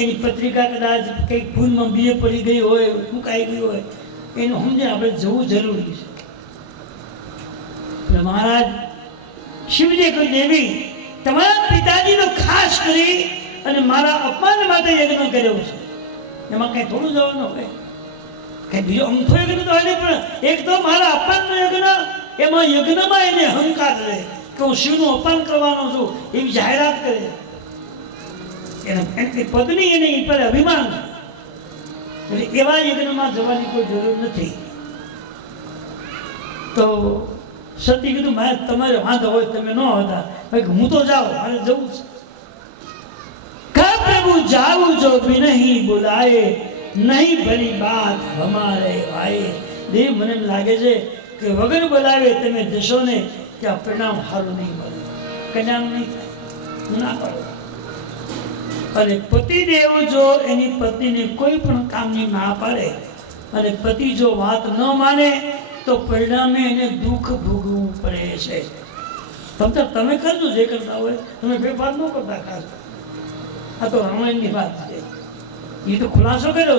એની પત્રિકા કદાચ કંઈક ભૂલમાં બીજે પડી ગઈ હોય મુકાઈ ગઈ હોય એનું સમજે આપણે જવું જરૂરી છે. મહારાજ શિવજી કહ્યું દેવી તમારા પિતાજીનો ખાસ કરી અને મારા અપમાન માટે યજ્ઞ કર્યો છે એમાં કઈ થોડું જવાનું હોય કઈ બીજો અમથો યજ્ઞ તો હોય પણ એક તો મારા અપમાનનો યજ્ઞ એમાં યજ્ઞમાં એને અહંકાર રહે કે હું શિવનું અપમાન કરવાનો છું એવી જાહેરાત કરે એની પત્ની એને એ પર અભિમાન છે એટલે એવા યજ્ઞમાં જવાની કોઈ જરૂર નથી. તો સતી કીધું મારે તમારે વાંધો હોય તમે ન હતા હું તો જાઓ મારે જવું છે. કા પ્રભુ જાવું જો ભી નહીં બોલાય નહીં ભલી બાત હમારે ભાઈ. દેવ મને એમ લાગે છે કે વગર બોલાવે તમે જશો ને ત્યાં પરિણામ સારું નહીં મળે કલ્યાણ નહીં થાય ના પાડો. અને પતિદેવ જો એની પત્નીને કોઈ પણ કામની ના પાડે અને પતિ જો વાત ન માને તો પરિણામે એને દુઃખ ભોગવવું પડે છે. તમે કરજો જે કરતા હોય તમે વેપાર ન કરતા ખાસ. આ તો રામાયણની વાત છે એ તો ખુલાસો કર્યો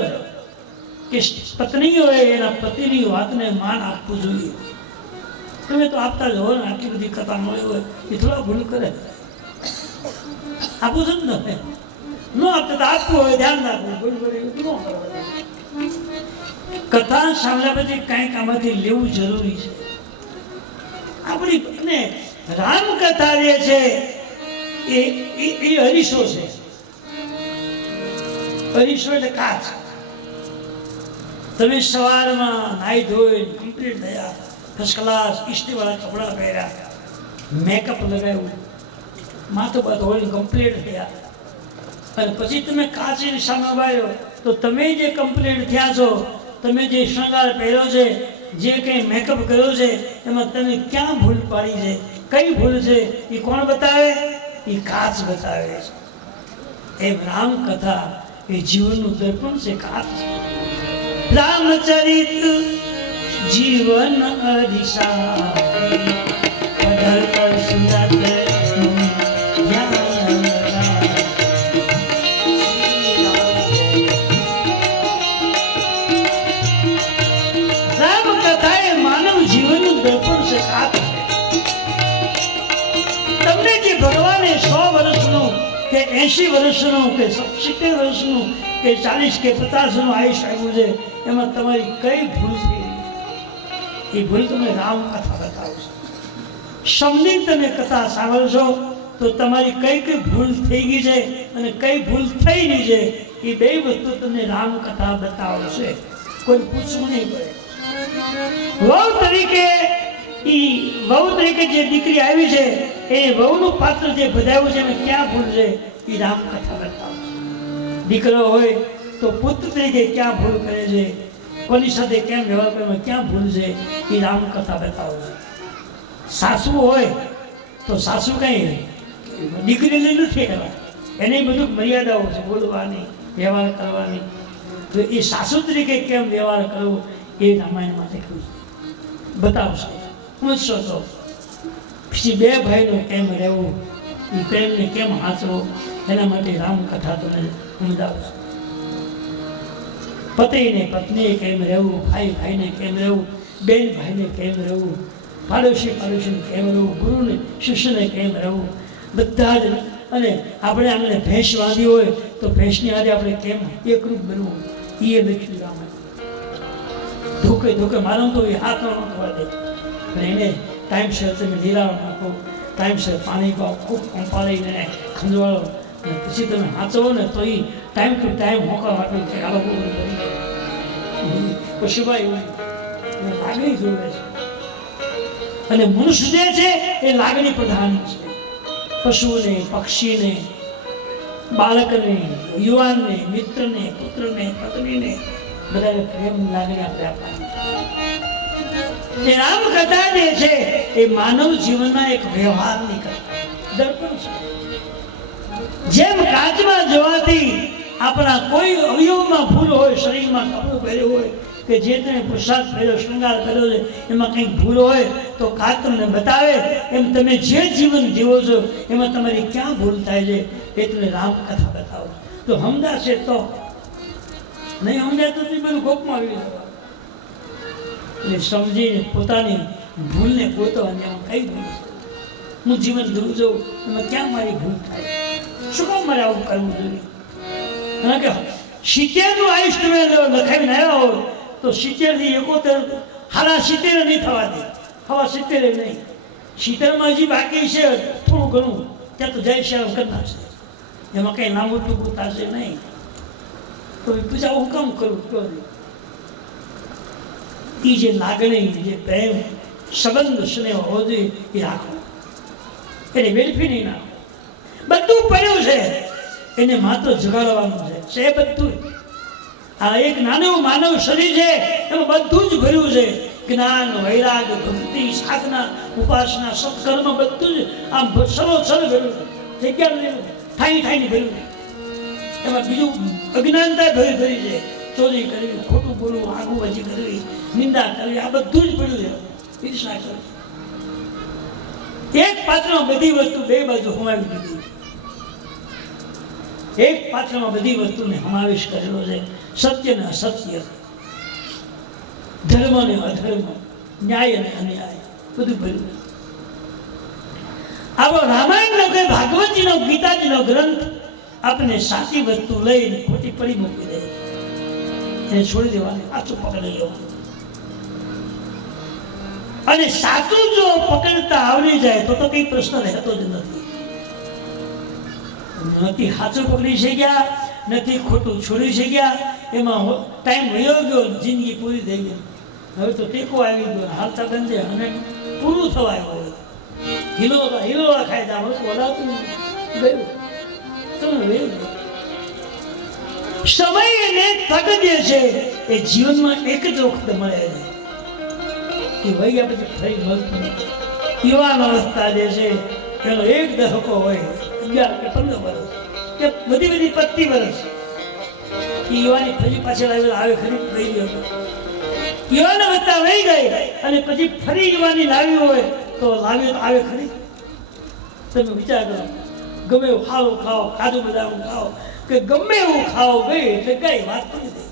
છે કે પત્નીઓએ એના પતિની વાતને માન આપવું જોઈએ. તમે તો આપતા જ હોય ને આટલી બધી કથા મળી હોય એ થોડા ભૂલ કરે આપું છું ને તમે ન આપતા તો આપવું હોય ધ્યાન રાખવું ભૂલ કરે એવું ન કરવું. કથા સાંભળ્યા પછી કંઈક આમાંથી લેવું જરૂરી છે. આપણી ને રામકથા જે છે એ હરીશો છે. હરીશો એટલે કાચ. તમે સવારમાં નાઈ ધોઈ કમ્પ્લીટ થયા ફર્સ્ટ ક્લાસ ઇસ્ત્રીવાળા કપડાં પહેર્યા મેકઅપ લગાવ્યું માથું બાથું હોય કમ્પ્લીટ થયા અને પછી તમે કાચની સામે આવ્યો તો તમે જે કમ્પ્લીટ થયા છો તમે જે શૃંગાર પહેર્યો છે જે કંઈ મેકઅપ કર્યો છે એમાં તમે ક્યાં ભૂલ પાડી છે કઈ ભૂલ છે એ કોણ બતાવે એ કાચ બતાવે છે. એમ રામકથા એ જીવનનું દર્પણ છે કાચ છે. રામચરિત જીવન અરીસા રામકથા એ માનવ જીવનનું દર્પણ છે કાચ છે. તમને જે ભગવાને 100 વર્ષનું કે 80 વર્ષનું કે 70 વર્ષનું કે 40 કે 50નું આયુષ્ય આપ્યું છે એમાં તમારી કઈ ભૂલ થઈ એ ભૂલ તમને રામકથા બતાવશે. સમજીને તમે કથા સાંભળશો તો તમારી કઈ કઈ ભૂલ થઈ ગઈ છે અને કઈ ભૂલ થઈ નહીં છે એ બે વસ્તુ તમને રામકથા બતાવશે. કોઈ પૂછવું નહીં પડે. વહુ તરીકે જે દીકરી આવી છે એ વહુનું પાત્ર જે ભજાવ્યું છે અને ક્યાં ભૂલ છે એ રામકથા બતાવશે. દીકરો હોય તો પુત્ર તરીકે ક્યાં ભૂલ કરે છે, કોની સાથે કેમ વ્યવહાર કરવામાં ક્યાં ભૂલ છે એ રામકથા બતાવશે. સાસુ હોય તો સાસુ કઈ દીકરીને નથી કહેવાય, એને બધું મર્યાદાઓ છે બોલવાની, વ્યવહાર કરવાની. તો એ સાસુ તરીકે કેમ વ્યવહાર કરવો એ રામાયણમાં લખ્યું બતાવશે. પૂછશો તો પછી બે ભાઈનો કેમ રહેવું, એ પ્રેમને કેમ હાંચવો, એના માટે રામકથા તમને સમજાવશે. પતિને પત્નીએ કેમ રહેવું, ભાઈ ભાઈને કેમ રહેવું, બેન ભાઈને કેમ રહેવું, પાડોશી પાડોશીને કેમ રહેવું, ગુરુને શિષ્યને કેમ રહેવું, બધા જ. અને આપણે આમને ભેંસ બાંધી હોય તો ભેંસની હારે આપણે કેમ એકરૂપ બનવું એ લખ્યું રામાયણ. ધોકે ધોકે મારો તો એ હાથ ન થવા દે, અને એને ટાઈમસર તમે લીરાવ નાખો, ટાઈમસર પાણી પાઓ, ખૂબ પંપાળીને ખંજવાળો, અને પછી તમે હાંચવો ને તો એ ટાઈમ ટુ ટાઈમ હોકા આપે છે. આ લોકો પશુભાઈ એવું લાગણી જોવે છે, અને મનુષ્ય જે છે એ લાગણી પ્રધાન છે. પશુને, પક્ષીને, બાળકને, યુવાનને, મિત્રને, પુત્રને, પત્નીને બધાને પ્રેમ લાગણી આપણે આપવાની. એ રામકથા જે છે એ માનવ જીવનના એક વ્યવહારની કથા, દર્પણ છે. જેમ કાચમાં જોવાથી આપણા કોઈ અવયવમાં ભૂલ હોય, શરીરમાં કપડું પહેર્યું હોય કે જે તમે પોશાક પહેર્યો, શૃંગાર કર્યો છે એમાં કંઈક ભૂલ હોય તો કાચ તમને બતાવે. એમ તમે જે જીવન જીવો છો એમાં તમારી ક્યાં ભૂલ થાય છે એ તમને રામકથા બતાવો તો સમજાશે. તો નહીં સમજાય તો બધું ગોપમાં આવી જવા. એટલે સમજીને પોતાની ભૂલને ગોતવાની, એમાં કઈ ભૂલ છે, હું જીવન જીવું છું એમાં ક્યાં મારી ભૂલ થાય, શું કામ મારે આવું કરવું જોઈએ. કારણ કે 70નું આયુષ તમે લખાવીને આવ્યા હોય તો 70 થી 71 હારા 70 નહીં થવા દે, હવા 70 નહીં, 70માં હજી બાકી છે થોડું ઘણું, ત્યાં તો જય શ્યામ કરનાર છે, એમાં કંઈ લાંબુ ટૂંકું થશે નહીં. તો પૂજા હું કામ કરું કહો. એ જે લાગણી, જે પ્રેમ, સંબંધ, સ્નેહ હોવો જોઈએ એ રાખો, એને વેડફી નહીં નાખો. બધું પડ્યું છે એને માત્ર જગાડવાનું છે બધું. આ એક નાનું માનવ શરીર છે એમાં બધું જ ભર્યું છે. જ્ઞાન, વૈરાગ, ભક્તિ, સાધના, ઉપાસના, સત્કર્મ બધું જ આમ સરોસર ભર્યું છે. જગ્યા નહીં ઠાઈ ભર્યું છે. એમાં બીજું અજ્ઞાનતા ભરી છે. ચોરી કરવી, ખોટું બોલવું, આગુબાજી કરવી, નિંદા કરવી, આ બધું જ પડ્યું છે. ઈર્ષા કરવી. એક પાત્રમાં બધી વસ્તુ બે બાજુ સમાવી દીધી. એક પાત્રમાં બધી વસ્તુને સમાવેશ કરેલો છે. સત્ય ને અસત્ય, ધર્મ ને અધર્મ, ન્યાય અને અન્યાય બધું ભર્યું. આવો રામાયણનો કે ભાગવતજીનો, ગીતાજીનો ગ્રંથ આપણે સાચી વસ્તુ લઈને ખોટી પડી મૂકી દે, એને છોડી દેવાની, સાચું પકડી લેવાનું. અને સાચું જો પકડતા આવડી જાય તો કઈ પ્રશ્ન રહેતો જ નથી. નથી સાચું પકડી શક્યા, નથી ખોટું છોડી શક્યા, એમાં ટાઈમ વયો ગયો, જિંદગી પૂરી થઈ ગઈ. હવે તો ટેકો આવી ગયો, હાલતા બંધે અને પૂરું થવા આવ્યું. હિલોળા ખાય ઓલાતું ગયું, તમે વયું ગયું. સમય અને તક જે છે એ જીવનમાં એક જ વખત મળે છે, એ વૈયા પછી ફરી મળતું નથી. યુવાન અવસ્થા જે છે પેલો એક દહકો હોય, 11 કે 15 વર્ષ કે બધી 25 વર્ષ, એ યુવાની ફરી પાછળ આવે ખરી રહી ગયો. યુવાન અવસ્થા રહી ગઈ અને પછી ફરી યુવાની લાવી હોય તો લાવી આવે ખરી. તમે વિચાર કરો, ગમે એવું ખાઓ, કાજુ બદામ ખાઓ કે ગમે એવું ખાઓ, ગઈ એટલે ગઈ વાત કરી દે.